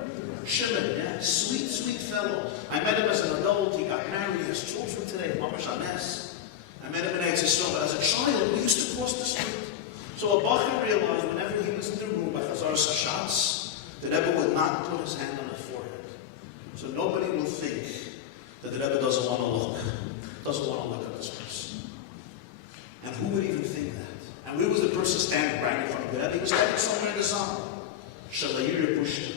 Shimon, yeah, sweet, sweet fellow. I met him as an adult, he got married, he has children today, Mamash Anes. I met him in Eretz Yisrael, but as a child, we used to cross the street. So a Bachar realized whenever he was in the room by Chazaras Hashatz, the Rebbe would not put his hand on his forehead. So nobody will think that the Rebbe doesn't want to look at this person. And who would even think that? And where was the person standing right in front of the Rebbe? He was standing somewhere in the zone. Shalayir Pushta.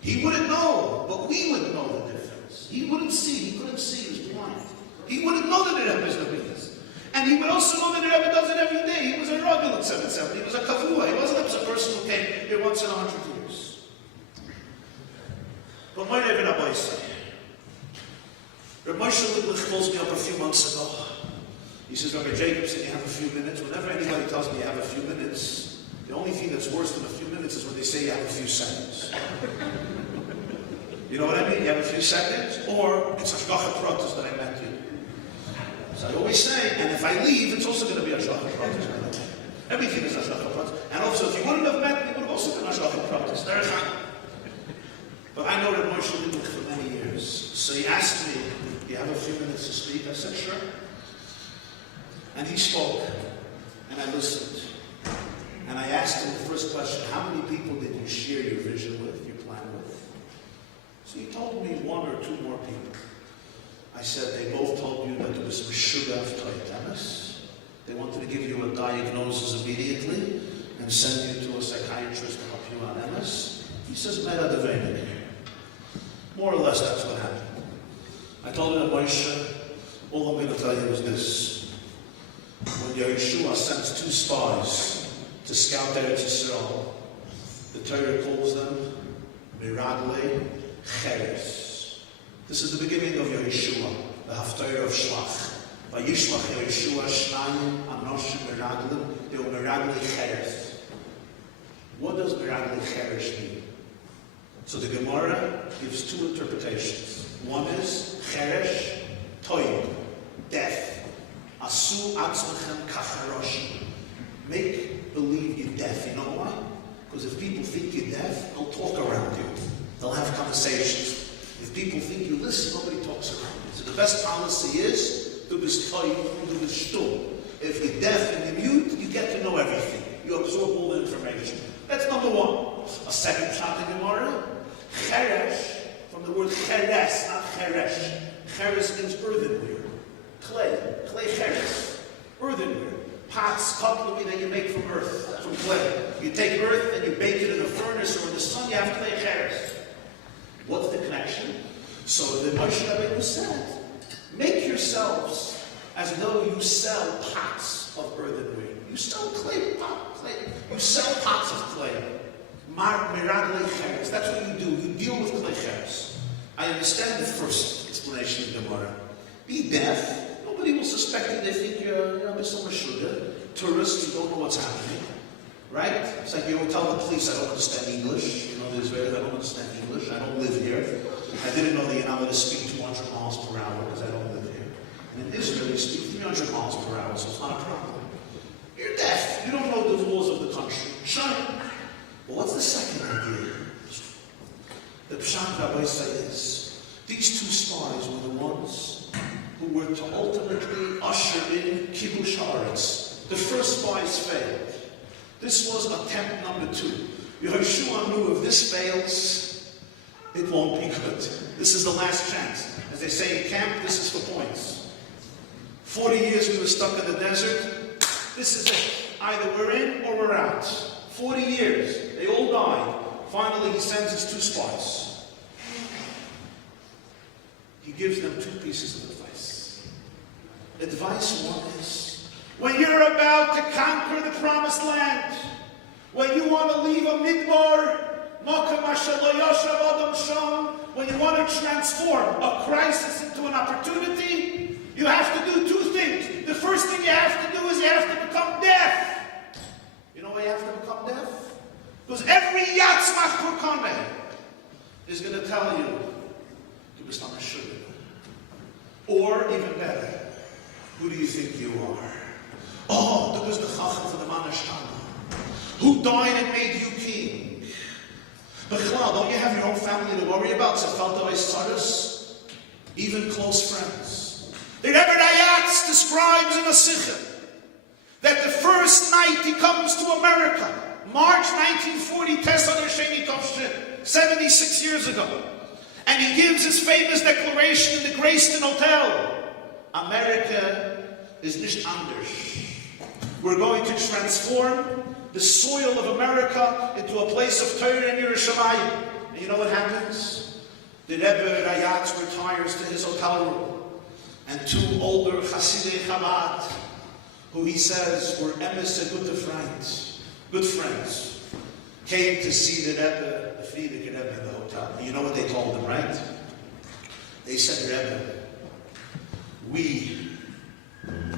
He wouldn't know, but we would know the difference. He wouldn't see, he couldn't see, he was blind. He wouldn't know that the Rebbe is the business. And he would also know that the Rebbe does it every day. He was a Ragul at 770. He was a Kavua. He wasn't a person who came here once in 100 years. But my Rebbe Rabbi say, Rabbi Moshe Lieblich calls me up a few months ago. He says, Rabbi Jacobson, you have a few minutes. Whenever anybody tells me you have a few minutes, the only thing that's worse than a few minutes is when they say you have a few seconds. You know what I mean? You have a few seconds, or it's a shgacha pratis that I met you. So I always say, and if I leave, it's also going to be a shgacha pratis. Everything is a shgacha pratis. And also, if you wouldn't have met me, it would have also been a shgacha pratis. But I know that Moshe Lieblich for many years. So he asked me, do you have a few minutes to speak? I said, sure. And he spoke, and I listened. And I asked him the first question, how many people did you share your vision with, your plan with? So he told me one or two more people. I said, they both told you that there was some sugar of toitemis. They wanted to give you a diagnosis immediately and send you to a psychiatrist to help you on MS. He says, Mera Devenik. More or less, that's what happened. I told him, Moshe, all I'm going to tell you is this. When Yeshua sends two spies to scout Eretz Yisrael, the Torah calls them Miragle Cheres. This is the beginning of Yeshua, the Haftarah of Shlach. Vayishlach Yeshua Shnayim Anoshim Miraglim, they were Miragle Cheres. What does Miragle Cheres mean? So the Gemara gives two interpretations. One is Cheresh, Toib, deaf. Asu atzmachem kacharoshim. Make believe you're deaf. You know why? Because if people think you're deaf, they'll talk around you. They'll have conversations. If people think you listen, nobody talks around you. So the best policy is, du bist toib, du bist stumm. If you're deaf and you're mute, you get to know everything. You absorb all the information. That's number one. A second shot in Gemara. Cheresh, from the word cheres, not cheresh. Cheres means earthenware. Clay cheres, earthenware, pots, cutlery that you make from earth, from clay. You take earth and you bake it in a furnace or in the sun, you have clay cheres. What's the connection? So the Moshe Rabbeinu said, make yourselves as though you sell pots of earthenware. You sell clay. You sell pots of clay. Miragle cheres. That's what you do. You deal with clay cheres. I understand the first explanation of Gemara. Be deaf. Nobody will suspect you. They think you're Mr. Meshuggah. Tourists, you don't know what's happening. Right? It's like you would tell the police, I don't understand English. You know, the Israelis, I don't understand English. I don't live here. I didn't know that you're not allowed to speak 200 miles per hour because I don't live here. And in Israel, you speak 300 miles per hour, so it's not a problem. You're deaf. You don't know the laws of the country. Shine. Well, what's the second idea? The Pshat Rabbi says, these two spies were the ones who were to ultimately usher in Kibush Haaretz, The first spies failed. This was attempt number 2. Yehoshua knew if this fails, it won't be good. This is the last chance. As they say in camp, this is for points. 40 years we were stuck in the desert. This is it. Either we're in or we're out. 40 years. They all died. Finally, he sends his 2 spies. He gives them 2 pieces of advice. Advice 1 is, when you're about to conquer the promised land, when you want to leave a midbar, when you want to transform a crisis into an opportunity, you have to do 2 things. The first thing you have to do is you have to become deaf. You know why you have to become deaf? Because every Yatzmach Kurkane is going to tell you to become a sugar. Or, even better, who do you think you are? Oh, that was the Chacham for the Manashtana, who died and made you king. But don't you have your own family to worry about? Even close friends. The Rebbe Rayatz describes in a Sikha that the first night he comes to America, March 1940, 76 years ago, and he gives his famous declaration in the Grayston Hotel. America is nicht anders. We're going to transform the soil of America into a place of Torah and Yerushalayim. And you know what happens? The Rebbe Rayatz retires to his hotel room, and 2 older Hasidei Chabad, who he says were emes and good friends, came to see the Rebbe, the Friedrich Rebbe in the hotel. And you know what they told him, right? They said, Rebbe, we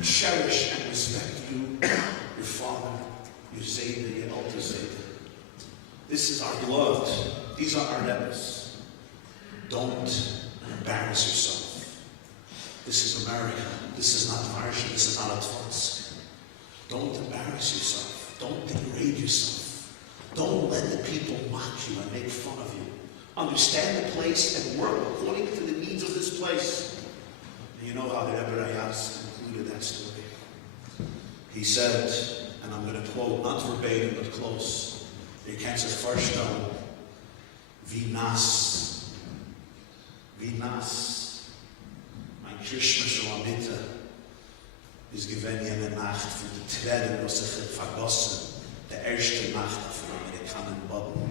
cherish and respect you, your father, your Zayda, your Alter Zayda. This is our beloved. These are our Rebbes. Don't embarrass yourself. This is America. This is not Varsha. This is not Atvatsk. Don't embarrass yourself. Don't degrade yourself. Don't let the people mock you and make fun of you. Understand the place and work according to the needs of this place. And you know how the Rebbe Rayatz concluded that story. He said, and I'm going to quote, not verbatim, but close, "Je kan zich voorstellen, wie nas, mijn Christmas in Mitte is gewen jene Nacht für die Tränen, was sich vergossen, der erste Nacht auf dem Amerikanen-Boden.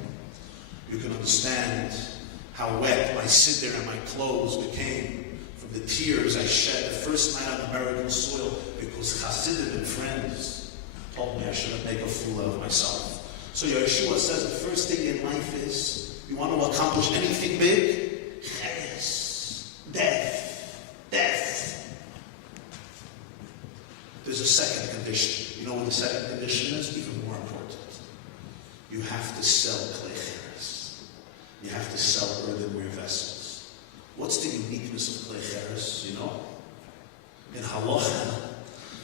You can understand how wet my siddur and my clothes became from the tears I shed the first night on American soil because Hasidim and friends told me I shouldn't make a fool out of myself." So Yeshua says the first thing in life is, you want to accomplish anything big? Yes. Death. There's a second condition. You know what the second condition is? Even more important. You have to sell clay cheres. You have to sell earthenware vessels. What's the uniqueness of clay cheres? You know? In halacha,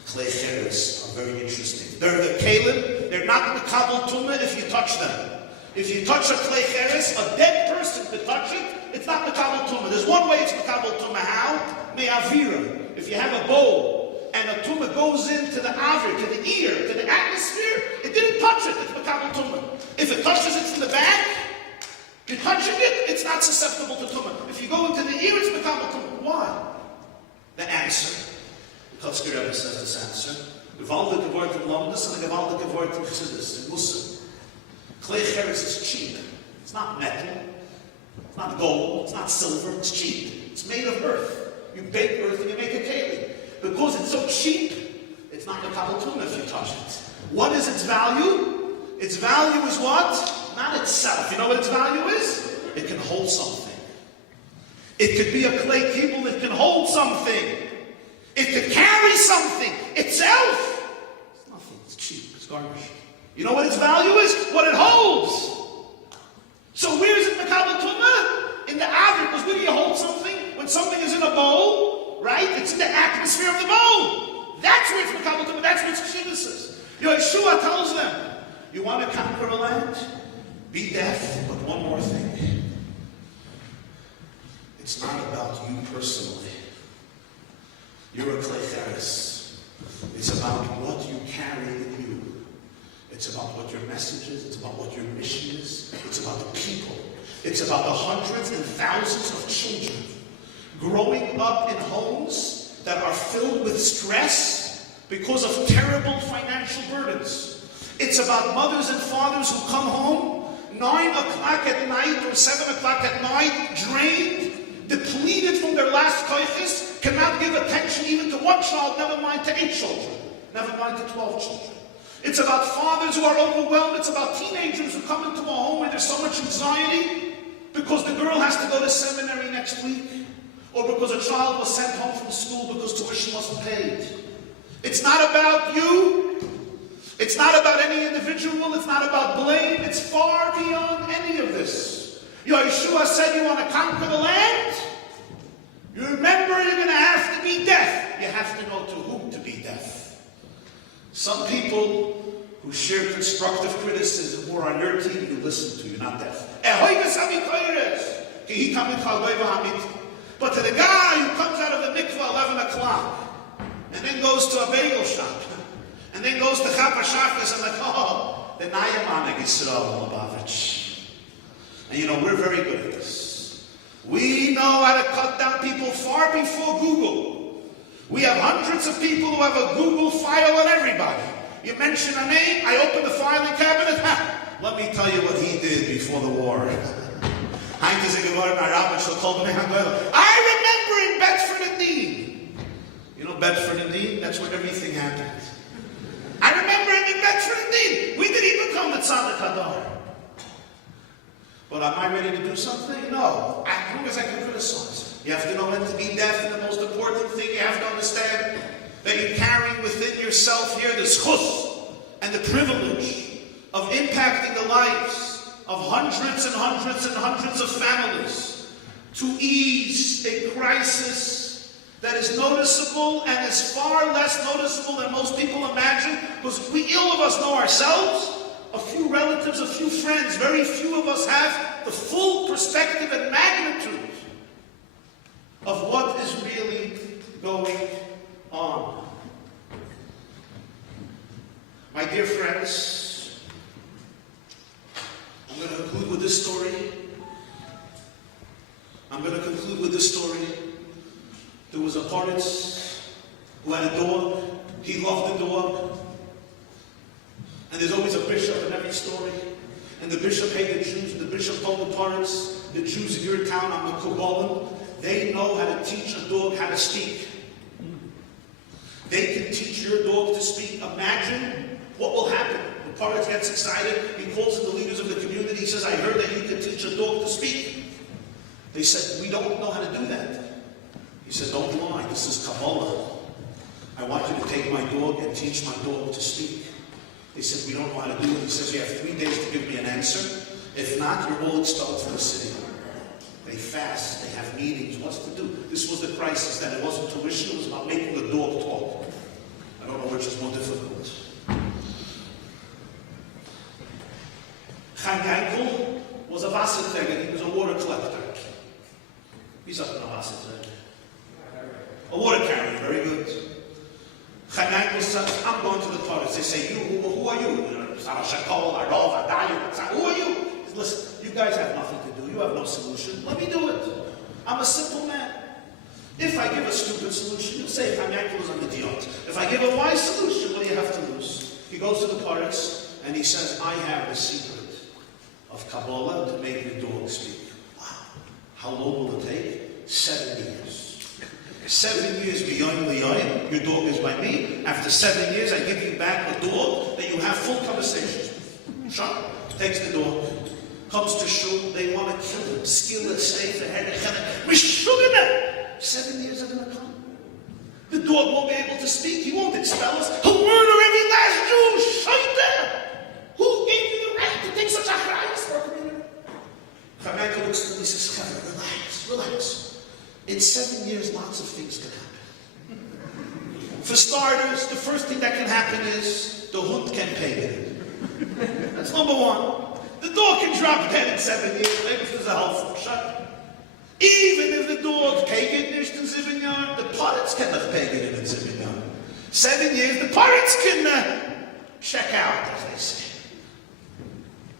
clay cheres are very interesting. They're the kalim. They're not mekabel tumah if you touch them. If you touch a clay cheres, a dead person could touch it. It's not mekabel tumah. There's one way it's mekabel tumah. How? Me'avira. If you have a bowl and a tumah goes into the avir, to the ear, to the atmosphere, it didn't touch it. It's mekabel tumah. If it touches it from the back, you're touching it. It's not susceptible to tumah. If you go into the ear, it's mekabel tumah. Why? The answer. The Kotzker Rebbe says this answer. Gewaltige Wort in Lomdus and a gewaltige Wort in Chassidus, in Musa. Clay cheres is cheap. It's not metal. It's not gold. It's not silver. It's cheap. It's made of earth. You bake earth and you make a keli. Because it's so cheap, it's not mekabel tumah if you touch it. What is its value? Its value is what? Not itself. You know what its value is? It can hold something. It could be a clay kibble. It can hold something. It could carry something. Itself, it's nothing. It's cheap. It's garbage. You know what its value is? What it holds. So where is it mekabel tumah? In the avir. Because where do you hold something? When something is in a bowl, right? It's in the atmosphere of the bowl. That's where it's mekabel tumah. That's where its chivus is. Yeshua tells them, you want to conquer a land? Be deaf, but one more thing. It's not about you personally. You're a clay cheres. It's about what you carry in you. It's about what your message is. It's about what your mission is. It's about the people. It's about the hundreds and thousands of children growing up in homes that are filled with stress because of terrible financial burdens. It's about mothers and fathers who come home 9 o'clock at night or 7 o'clock at night, drained, depleted from their last koiches, cannot give attention even to one child, never mind to 8 children, never mind to 12 children. It's about fathers who are overwhelmed. It's about teenagers who come into a home where there's so much anxiety because the girl has to go to seminary next week, or because a child was sent home from school because tuition wasn't paid. It's not about you. It's not about any individual. It's not about blame. It's far beyond any of this. Yeshua said, you want to conquer the land? You remember you're going to have to be deaf. You have to know to whom to be deaf. Some people who share constructive criticism who are on your team, you listen to. You're not deaf. But to the guy who comes out of the mikvah 11 o'clock and then goes to a bagel shop and then goes to Chapa Shachas and like, oh, the Nayaman Yisrael Lubavitch. And you know, we're very good at this. We know how to cut down people far before Google. We have hundreds of people who have a Google file on everybody. You mention a name, I open the filing cabinet. Let me tell you what he did before the war. I remember in Bedford and Dean. You know Bedford and Dean? That's where everything happened. I remember in Bedford and Dean. We didn't even come to Tzaddik Hadar. But am I ready to do something? No. As long as I can criticize. You have to know when to be deaf, and the most important thing you have to understand that you carry within yourself here the schus and the privilege of impacting the lives of hundreds and hundreds and hundreds of families to ease a crisis that is noticeable and is far less noticeable than most people imagine, because we ill of us know ourselves, a few relatives, a few friends, very few of us have the full perspective and magnitude of what is really going on. My dear friends, I'm going to conclude with this story. There was a Poritz who had a dog. He loved the dog. And there's always a bishop in every story. And the bishop hated the Jews. And the bishop told the Poritz, the Jews in your town, I'm a Kabbalah, they know how to teach a dog how to speak. They can teach your dog to speak. Imagine what will happen. The Poritz gets excited. He calls in the leaders of the community. He says, I heard that you can teach a dog to speak. They said, we don't know how to do that. He said, don't lie. This is Kabbalah. I want you to take my dog and teach my dog to speak. They said, we don't know how to do it. He says, you have 3 days to give me an answer. If not, you're all expelled from the city. They fast. They have meetings. What's to do? This was the crisis. That it wasn't tuition. It was about making the dog talk. I don't know which is more difficult. Chaim Yankel was a Wasserträger. He was a water collector. He's up in a Wasserträger. A water carrier. Very good. Chaim Yankel says, I'm going to the Poritz. They say, who are you? Who are you? Listen, you guys have nothing to do. You have no solution. Let me do it. I'm a simple man. If I give a stupid solution, you'll say Chaim Yankel is an idiot. If I give a wise solution, what do you have to lose? He goes to the Poritz and he says, I have the secret of Kabbalah to make the dog speak. Wow. How long will it take? 7 years. 7 years beyond the yoin, your dog is by me. After 7 years, I give you back the dog that you have full conversations with. Shut. Takes the dog. Comes to shul, they want to kill him. Skill it, safe, the head, the 7 years are going to come. The dog won't be able to speak. He won't expel us. He'll murder every last Jew. Shaita! Who gave you the right to take such a crisis for a community? Chaim Yankel looks to me and says, relax. In 7 years, lots of things can happen. For starters, the first thing that can happen is the hund can pay it. That's number one. The dog can drop dead in 7 years. Maybe there's a helpful shut. Even if the dog paid it in 7 years, the Poritz cannot pay it in 7 years. 7 years, the pirates can check out, as they say.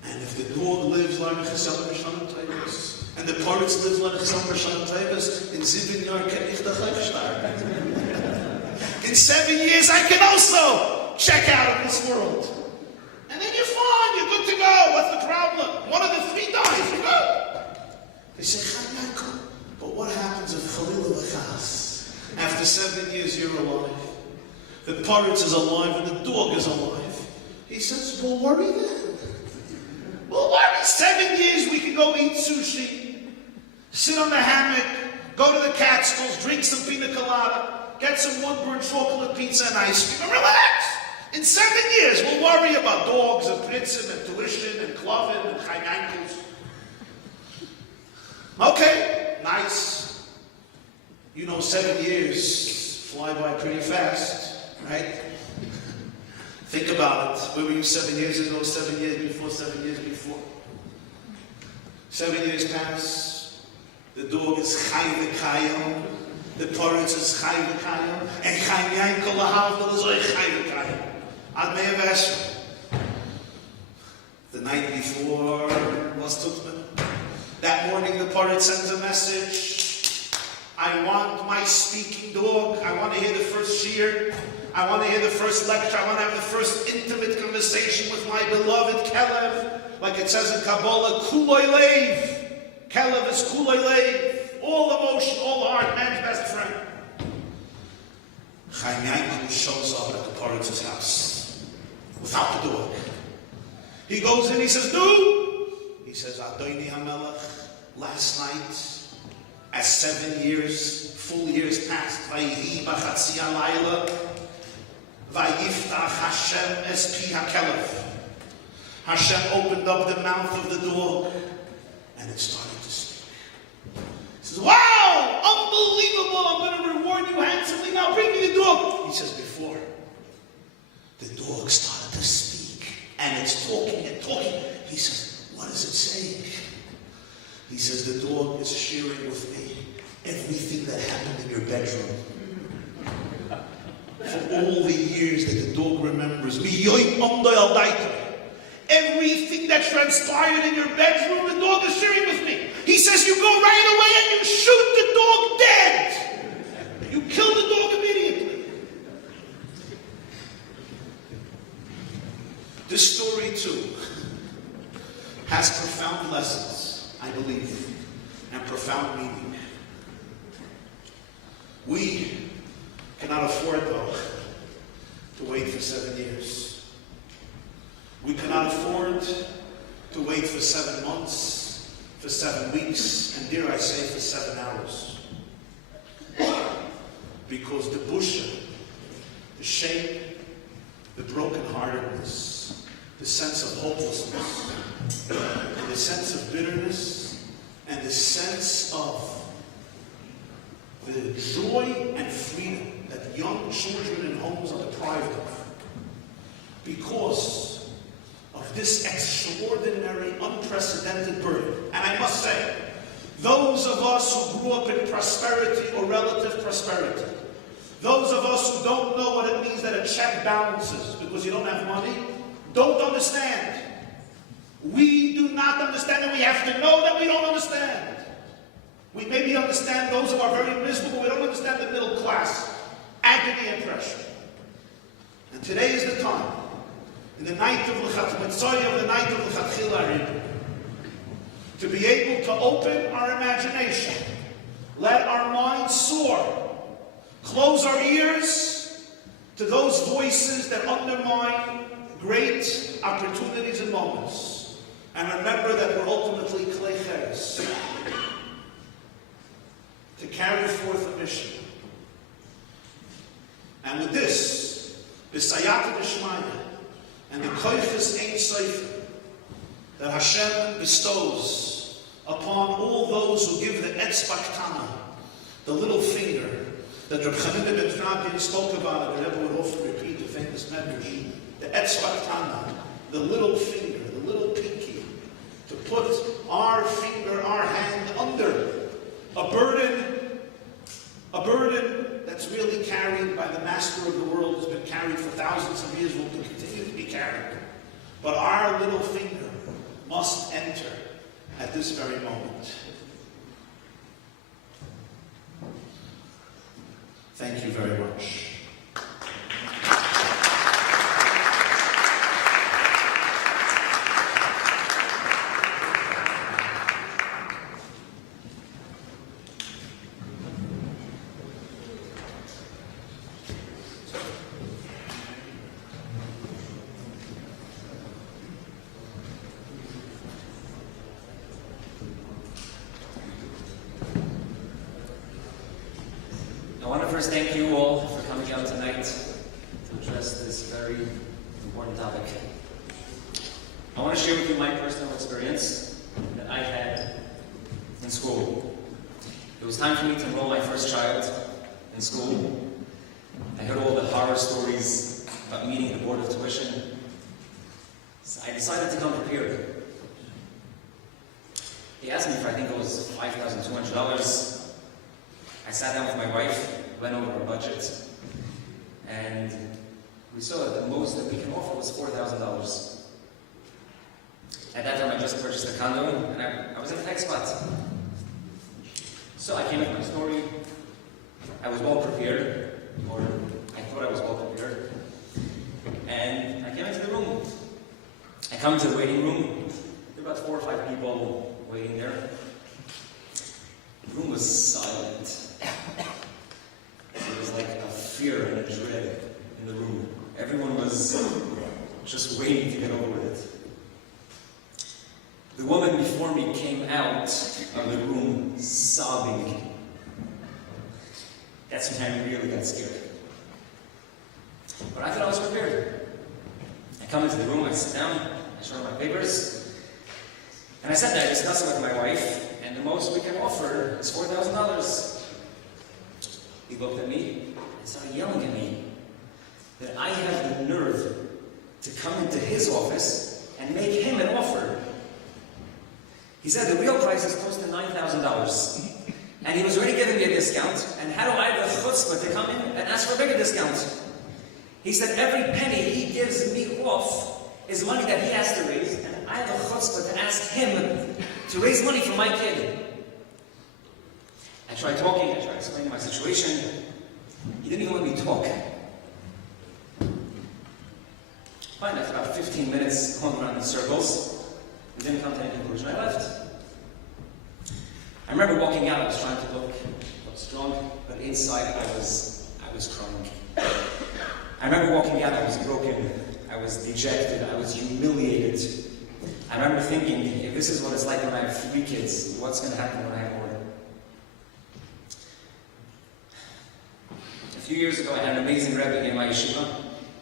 And if the dog lives like a Chesam B'Shanam Taivas, and the pirates live like a Chesam B'Shanam Taivas, in 7 years, can ich the Chayf start. In 7 years, I can also check out of this world. And then you're fine, you're good to go. What's the problem? One of the 3 dies, you're good. They say, Chai Yaakov, but what happens if Chalila V'chas? After 7 years, you're alive. The pirates is alive and the dog is alive. He says, we'll worry then. We'll worry. 7 years we can go eat sushi, sit on the hammock, go to the Catskills, drink some pina colada, get some Woodburn chocolate pizza and ice cream, and relax. In 7 years, we'll worry about dogs and pritzim and tuition and klavim and chaynankels. Okay, nice. You know, 7 years fly by pretty fast, right? Think about it. Where were you 7 years ago, 7 years before, 7 years before? 7 years pass. The dog is chai v'kayim. The pirates is chai v'kayim. And chaynankol lahavdil is oy chai v'kayim. Ad mei v'esher. The night before was Tutman. That morning the pirate sends a message. I want my speaking dog. I want to hear the first shiur. I want to hear the first lecture. I want to have the first intimate conversation with my beloved Kelev. Like it says in Kabbalah, Kuloi Leiv. Kelev is Kuloi Leiv. All emotion, all heart, man's best friend. Chaim Yaakov shows up at the pirate's house without the dog. He goes in, he says, "No." He says, "Adoni HaMelech, last night, as 7 years, full years passed, Vayihi b'chatzi halayla, Vayiftach Hashem es pi hakelev." Hashem opened up the mouth of the dog, and it started to speak. He says, "Wow, unbelievable! I'm going to reward you handsomely. Now bring me the dog." He says, "Before the dog started to speak, and it's talking and talking." He says, "What is it saying?" He says, "The dog is sharing with me everything that happened in your bedroom. For all the years that the dog remembers me, everything that transpired in your bedroom, the dog is sharing with me." He says, "You go right away and you shoot the dog dead. You kill the dog immediately." This story too has profound lessons, I believe, and profound meaning. We cannot afford, though, to wait for 7 years. We cannot afford to wait for 7 months, for 7 weeks, and dare I say, for 7 hours. Because the busha, the shame, the brokenheartedness, the sense of hopelessness, and the sense of bitterness, and the sense of the joy and freedom that young children in homes are deprived of because of this extraordinary, unprecedented burden. And I must say, those of us who grew up in prosperity or relative prosperity, those of us who don't know what it means that a check bounces because you don't have money, don't understand. We do not understand, and we have to know that we don't understand. We maybe understand those who are very miserable, we don't understand the middle class, agony and pressure. And today is the time, in the night of L'chatzitzai, the night of L'chatchila, to be able to open our imagination, let our minds soar, close our ears to those voices that undermine great opportunities and moments, and remember that we're ultimately klei cheres, to carry forth a mission. And with this, the Sayata B'Shmaya, and the Koifas Ein Sofer that Hashem bestows upon all those who give the Etzba Ktana, the little finger, that Reb Chanina ben Trabian spoke about it, the Rebbe would often repeat the famous medrash, the Etzba Ktana, the little finger, the little pinky, to put our finger, our hand under a burden that's really carried by the master of the world, this very moment. Thank you very much. I want to first thank you all for coming out tonight to address this very important topic. I want to share with you my personal experience that I had in school. It was time for me to enroll my first child in school. I heard all the horror stories about meeting the board of tuition. So I decided to come prepared. He asked me for, I think it was $5,200. I sat down with my wife, went over our budget, and we saw that the most that we can offer was $4,000. At that time, I just purchased a condo, and I was in a tight spot. So I came with my story. I was well prepared, or I thought I was well prepared. And I came into the room. I come into the waiting room. There were about 4 or 5 people waiting there. The room was silent. There was like a fear and a dread in the room. Everyone was just waiting to get over with it. The woman before me came out of the room sobbing. That's when I really got scared. But I thought I was prepared. I come into the room, I sit down, I show her my papers, and I sat there, I discussed it with my wife, and the most we can offer is $4,000. He looked at me and started yelling at me that I have the nerve to come into his office and make him an offer. He said the real price is close to $9,000. And he was already giving me a discount, and how do I have the chutzpah to come in and ask for a bigger discount? He said every penny he gives me off is money that he has to raise, and I have the chutzpah to ask him to raise money for my kid. I tried talking, I tried explaining my situation. He didn't even let me talk. Fine, after about 15 minutes going around in circles, we didn't come to any conclusion. I left. I remember walking out, I was trying to look strong, but inside I was crying. I remember walking out, I was broken, I was dejected, I was humiliated. I remember thinking, if this is what it's like when I have 3 kids, what's going to happen when I have more? A few years ago, I had an amazing Rebbe in my yeshiva.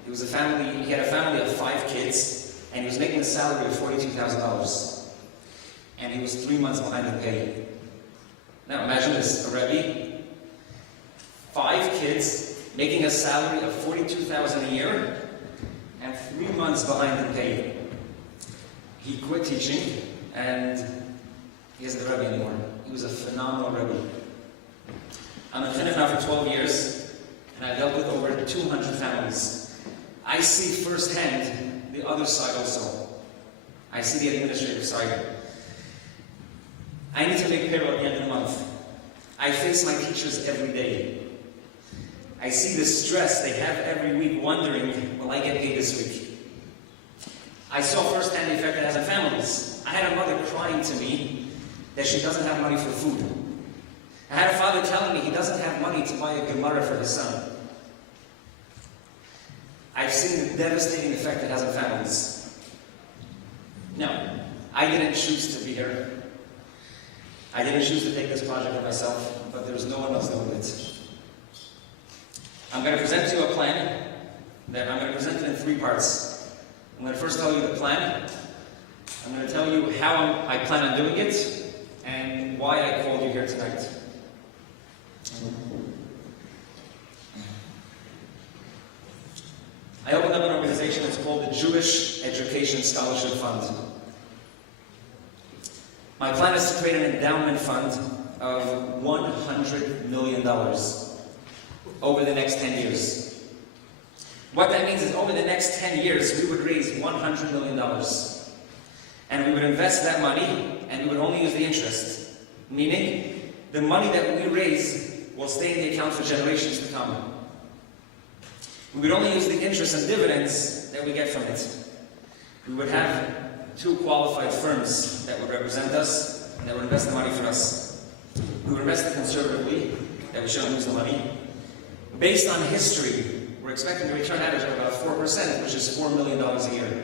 He had a family of 5 kids, and he was making a salary of $42,000. And he was 3 months behind in pay. Now imagine this, a Rebbe, 5 kids, making a salary of $42,000 a year, and 3 months behind in pay. He quit teaching, and he isn't a Rebbe anymore. He was a phenomenal Rebbe. I'm a chinuch now for 12 years, and I've dealt with over 200 families. I see firsthand the other side also. I see the administrative side. I need to make payroll at the end of the month. I face my teachers every day. I see the stress they have every week wondering, will I get paid this week? I saw firsthand the effect it has on families. I had a mother crying to me that she doesn't have money for food. I had a father telling me he doesn't have money to buy a Gemara for his son. I've seen the devastating effect it has on families. No, I didn't choose to be here. I didn't choose to take this project on myself, but there's no one else doing it. I'm going to present to you a plan that I'm going to present it in 3 parts. I'm going to first tell you the plan. I'm going to tell you how I plan on doing it and why I called you here tonight. I opened up an organization that's called the Jewish Education Scholarship Fund. My plan is to create an endowment fund of $100 million over the next 10 years. What that means is over the next 10 years, we would raise $100 million. And we would invest that money, and we would only use the interest. Meaning, the money that we raise will stay in the account for generations to come. We would only use the interest and dividends that we get from it. We would have 2 qualified firms that would represent us, and that would invest the money for us. We would invest it conservatively, that we shouldn't lose the money. Based on history, we're expecting a return average of about 4%, which is $4 million a year.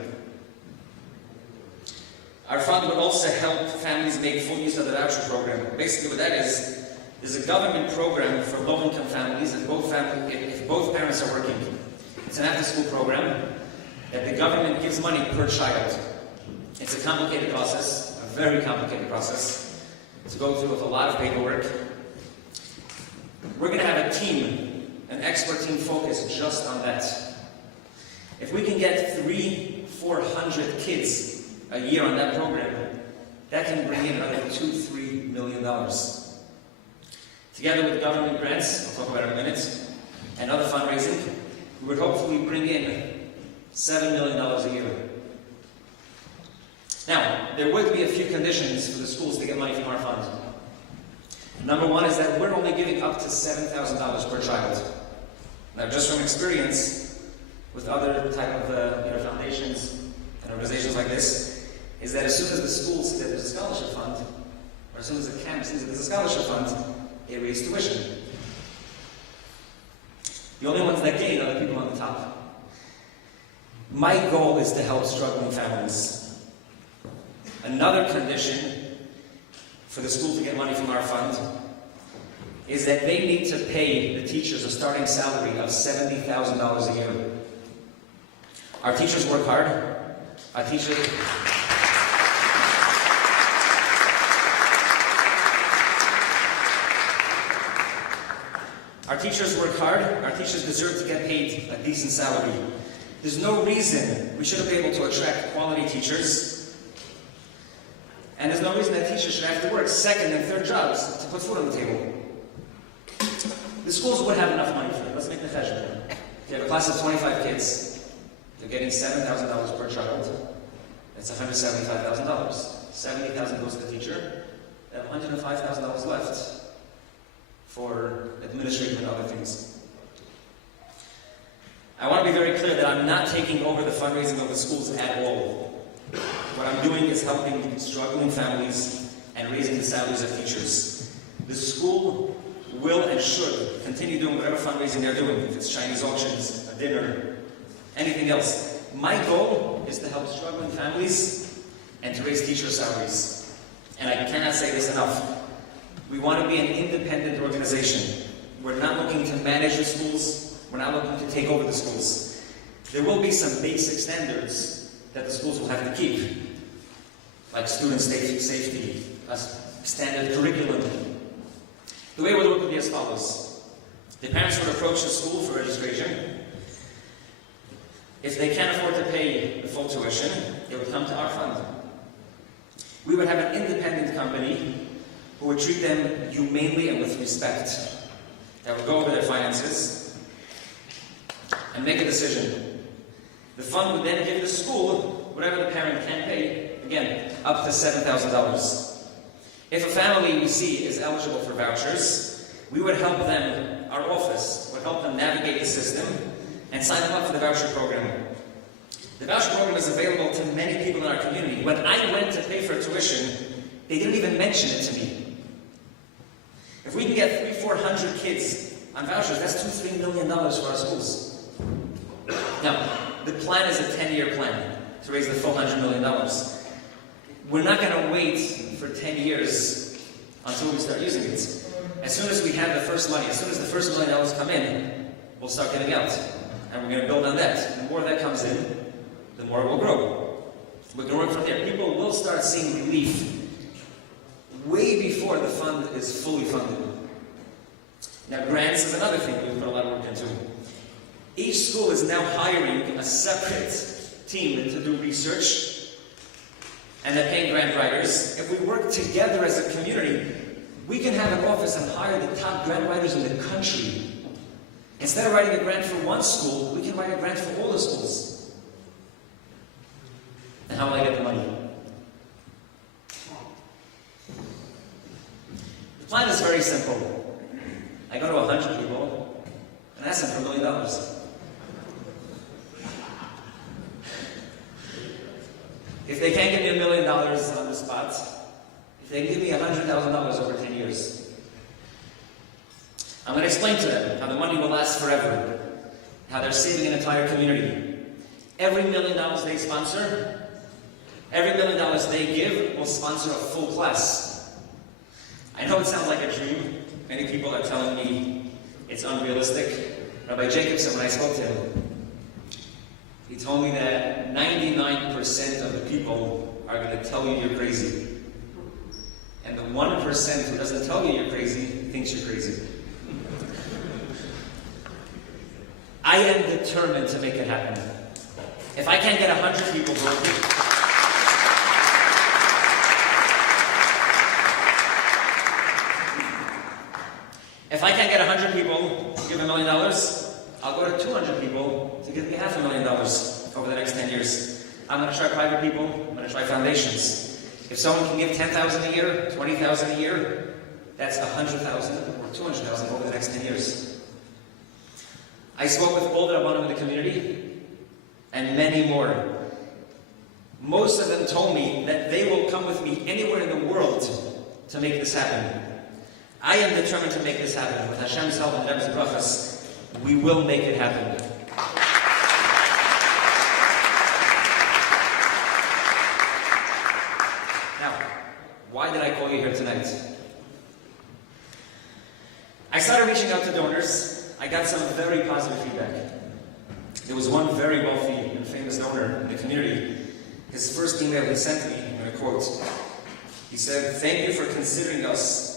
Our fund would also help families make full use of the voucher program. Basically what that is a government program for low-income families if both parents are working. It's an after-school program that the government gives money per child. It's a complicated process, a very complicated process, to go through with a lot of paperwork. We're going to have a team, an expert team focused just on that. If we can get 300-400 kids a year on that program, that can bring in another $2-3 million. Together with government grants, I'll talk about it in a minute, and other fundraising, we would hopefully bring in $7 million a year. Now, there would be a few conditions for the schools to get money from our fund. Number one is that we're only giving up to $7,000 per child. Now, just from experience with other type of foundations and organizations like this, is that as soon as the school sees that there's a scholarship fund, or as soon as the camp sees that there's a scholarship fund, they raise tuition. The only ones that gain are the people on the top. My goal is to help struggling families. Another condition for the school to get money from our fund is that they need to pay the teachers a starting salary of $70,000 a year. Our teachers work hard. Our teachers work hard. Our teachers deserve to get paid a decent salary. There's no reason we shouldn't be able to attract quality teachers. And there's no reason that teachers should have to work second and third jobs to put food on the table. The schools would have enough money for it. Let's make the cheshbon. If you have a class of 25 kids, you're getting $7,000 per child. That's $175,000. $70,000 goes to the teacher. They have $105,000 left for administrative and other things. I want to be very clear that I'm not taking over the fundraising of the schools at all. What I'm doing is helping struggling families and raising the salaries of teachers. The school will and should continue doing whatever fundraising they're doing, if it's Chinese auctions, a dinner, anything else. My goal is to help struggling families and to raise teacher salaries. And I cannot say this enough. We want to be an independent organization. We're not looking to manage the schools. We're not looking to take over the schools. There will be some basic standards that the schools will have to keep, like student safety, a standard curriculum. The way it would work would be as follows. The parents would approach the school for registration. If they can't afford to pay the full tuition, they would come to our fund. We would have an independent company who would treat them humanely and with respect. That would go over their finances and make a decision. The fund would then give the school whatever the parent can pay, again, up to $7,000. If a family we see is eligible for vouchers, we would help them, our office would help them navigate the system and sign them up for the voucher program. The voucher program is available to many people in our community. When I went to pay for tuition, they didn't even mention it to me. If we can get 300-400 kids on vouchers, that's $2-3 million for our schools. Now, the plan is a 10-year plan to raise the full $100 million. We're not going to wait for 10 years until we start using it. As soon as we have the first money, as soon as the first $1 million come in, we'll start giving out. And we're going to build on that. The more that comes in, the more it will grow. We can work from there. People will start seeing relief way before the fund is fully funded. Now, grants is another thing we put a lot of work into. Each school is now hiring a separate team to do research, and they're paying grant writers. If we work together as a community, we can have an office and hire the top grant writers in the country. Instead of writing a grant for one school, we can write a grant for all the schools. And how will I get the money? very simple. I go to 100 people and ask them for $1 million. If they can't give me $1 million on the spot, if they give me $100,000 over 10 years, I'm going to explain to them how the money will last forever, how they're saving an entire community. Every $1 million they sponsor, every $1 million they give will sponsor a full class. I know it sounds like a dream. Many people are telling me it's unrealistic. Rabbi Jacobson, when I spoke to him, he told me that 99% of the people are going to tell you you're crazy. And the 1% who doesn't tell you you're crazy thinks you're crazy. I am determined to make it happen. If I can't get 100 people voting, if I can't get 100 people to give $1 million, I'll go to 200 people to give me $500,000 over the next 10 years. I'm going to try private people. I'm going to try foundations. If someone can give $10,000 a year, $20,000 a year, that's $100,000 or $200,000 over the next 10 years. I spoke with all the Rabbanim in the community and many more. Most of them told me that they will come with me anywhere in the world to make this happen. I am determined to make this happen. With Hashem's help and Rebbe's brachas, we will make it happen. Now, why did I call you here tonight? I started reaching out to donors. I got some very positive feedback. There was one very wealthy and famous donor in the community. His first email he sent me, I'm going to quote, he said, "Thank you for considering us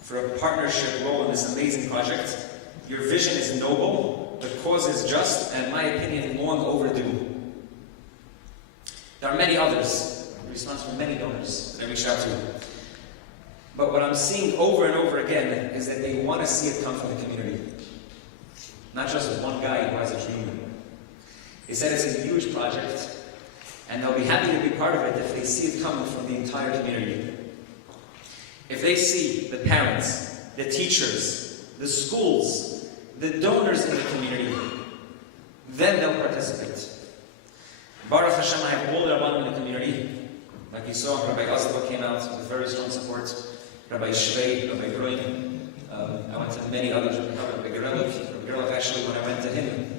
for a partnership role in this amazing project. Your vision is noble, the cause is just, and in my opinion, long overdue." There are many others, a response from many donors that I reached out to. But what I'm seeing over and over again is that they want to see it come from the community. Not just one guy who has a dream. They said it's a huge project, and they'll be happy to be part of it if they see it coming from the entire community. If they see the parents, the teachers, the schools, the donors in the community, then they'll participate. Baruch Hashem, I have all the Rabbanim in the community. Like you saw, Rabbi Oslo came out with very strong support. Rabbi Shvei, Rabbi Groin. I went to many others. Rabbi Gerlich, actually, when I went to him,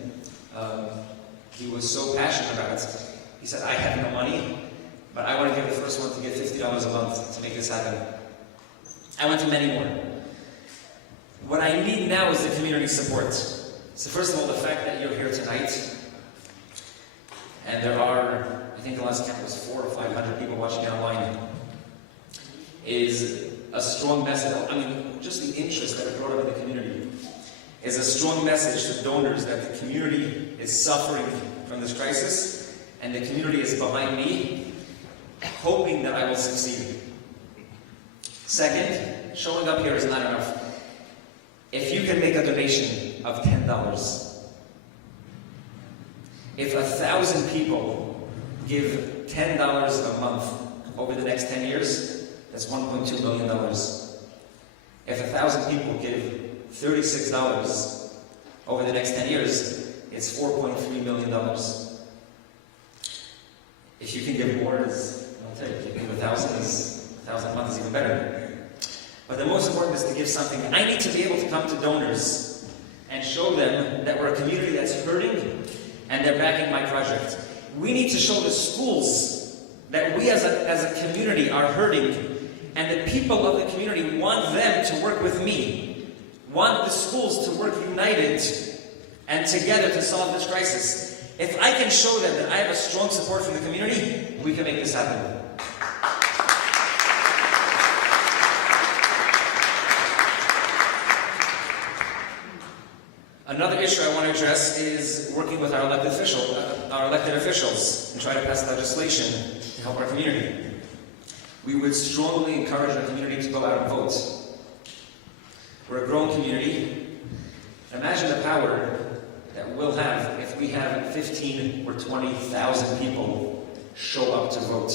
he was so passionate about it. He said, "I have no money, but I want to be the first one to get $50 a month to make this happen." I went to many more. What I need now is the community support. So first of all, the fact that you're here tonight, and there are, I think the last count was 400 or 500 people watching online, is a strong message. I mean, just the interest that it brought up in the community is a strong message to donors that the community is suffering from this crisis, and the community is behind me, hoping that I will succeed. Second, showing up here is not enough. If you can make a donation of $10, if 1,000 people give $10 a month over the next 10 years, that's $1.2 million. If 1,000 people give $36 over the next 10 years, it's $4.3 million. If you can give more, I'll take it. If you can give 1,000 a month is even better. But the most important is to give something. I need to be able to come to donors and show them that we're a community that's hurting and they're backing my project. We need to show the schools that we as a community are hurting, and the people of the community want them to work with me, want the schools to work united and together to solve this crisis. If I can show them that I have a strong support from the community, we can make this happen. Another issue I want to address is working with our elected officials and try to pass legislation to help our community. We would strongly encourage our community to go out and vote. We're a growing community. Imagine the power that we'll have if we have 15 or 20,000 people show up to vote.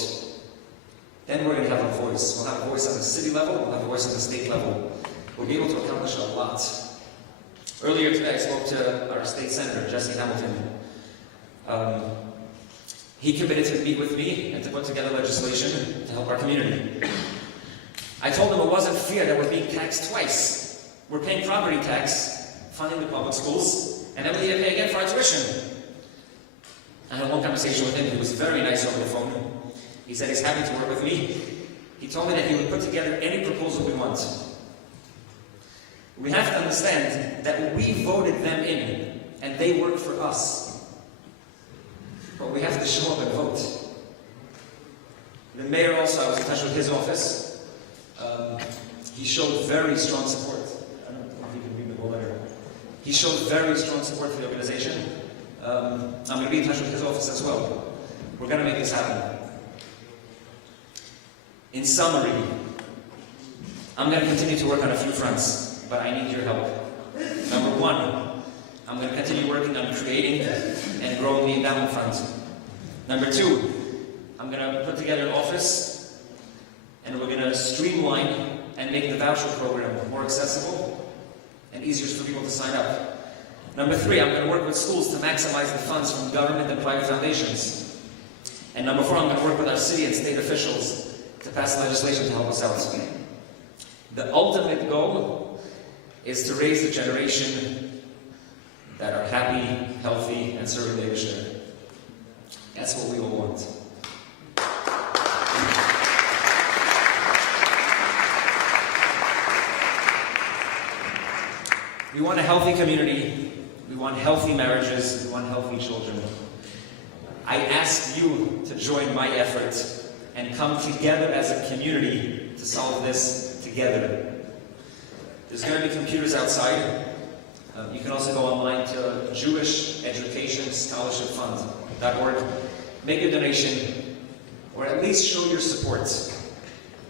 Then we're going to have a voice. We'll have a voice on the city level, we'll have a voice on the state level. we'll be able to accomplish a lot. Earlier today, I spoke to our state senator, Jesse Hamilton. He committed to meet with me and to put together legislation to help our community. I told him it wasn't fair that we're being taxed twice. We're paying property tax, funding the public schools, and then we need to pay again for our tuition. I had one conversation with him. He was very nice over the phone. He said he's happy to work with me. He told me that he would put together any proposal we want. We have to understand that we voted them in, and they work for us. But we have to show up and vote. The mayor also, I was in touch with his office. He showed very strong support. I don't know if you can read the whole letter. He showed very strong support for the organization. I'm going to be in touch with his office as well. We're going to make this happen. In summary, I'm going to continue to work on a few fronts, but I need your help. Number one, I'm going to continue working on creating and growing the endowment fund. Number two, I'm going to put together an office, and we're going to streamline and make the voucher program more accessible and easier for people to sign up. Number three, I'm going to work with schools to maximize the funds from government and private foundations. And number four, I'm going to work with our city and state officials to pass legislation to help us out. The ultimate goal is to raise a generation that are happy, healthy, and serving the Eibishter. That's what we all want. We want a healthy community. We want healthy marriages. We want healthy children. I ask you to join my effort and come together as a community to solve this together. There's going to be computers outside. You can also go online to Jewish Education Scholarship Fund.org. Make a donation, or at least show your support.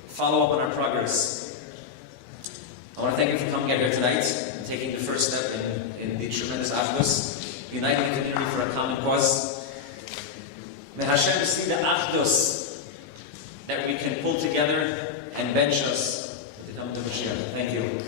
Follow up on our progress. I want to thank you for coming out here tonight and taking the first step in the tremendous achdus, uniting the community for a common cause. May Hashem see the achdus that we can pull together and bench us to come to Mashiach. Thank you.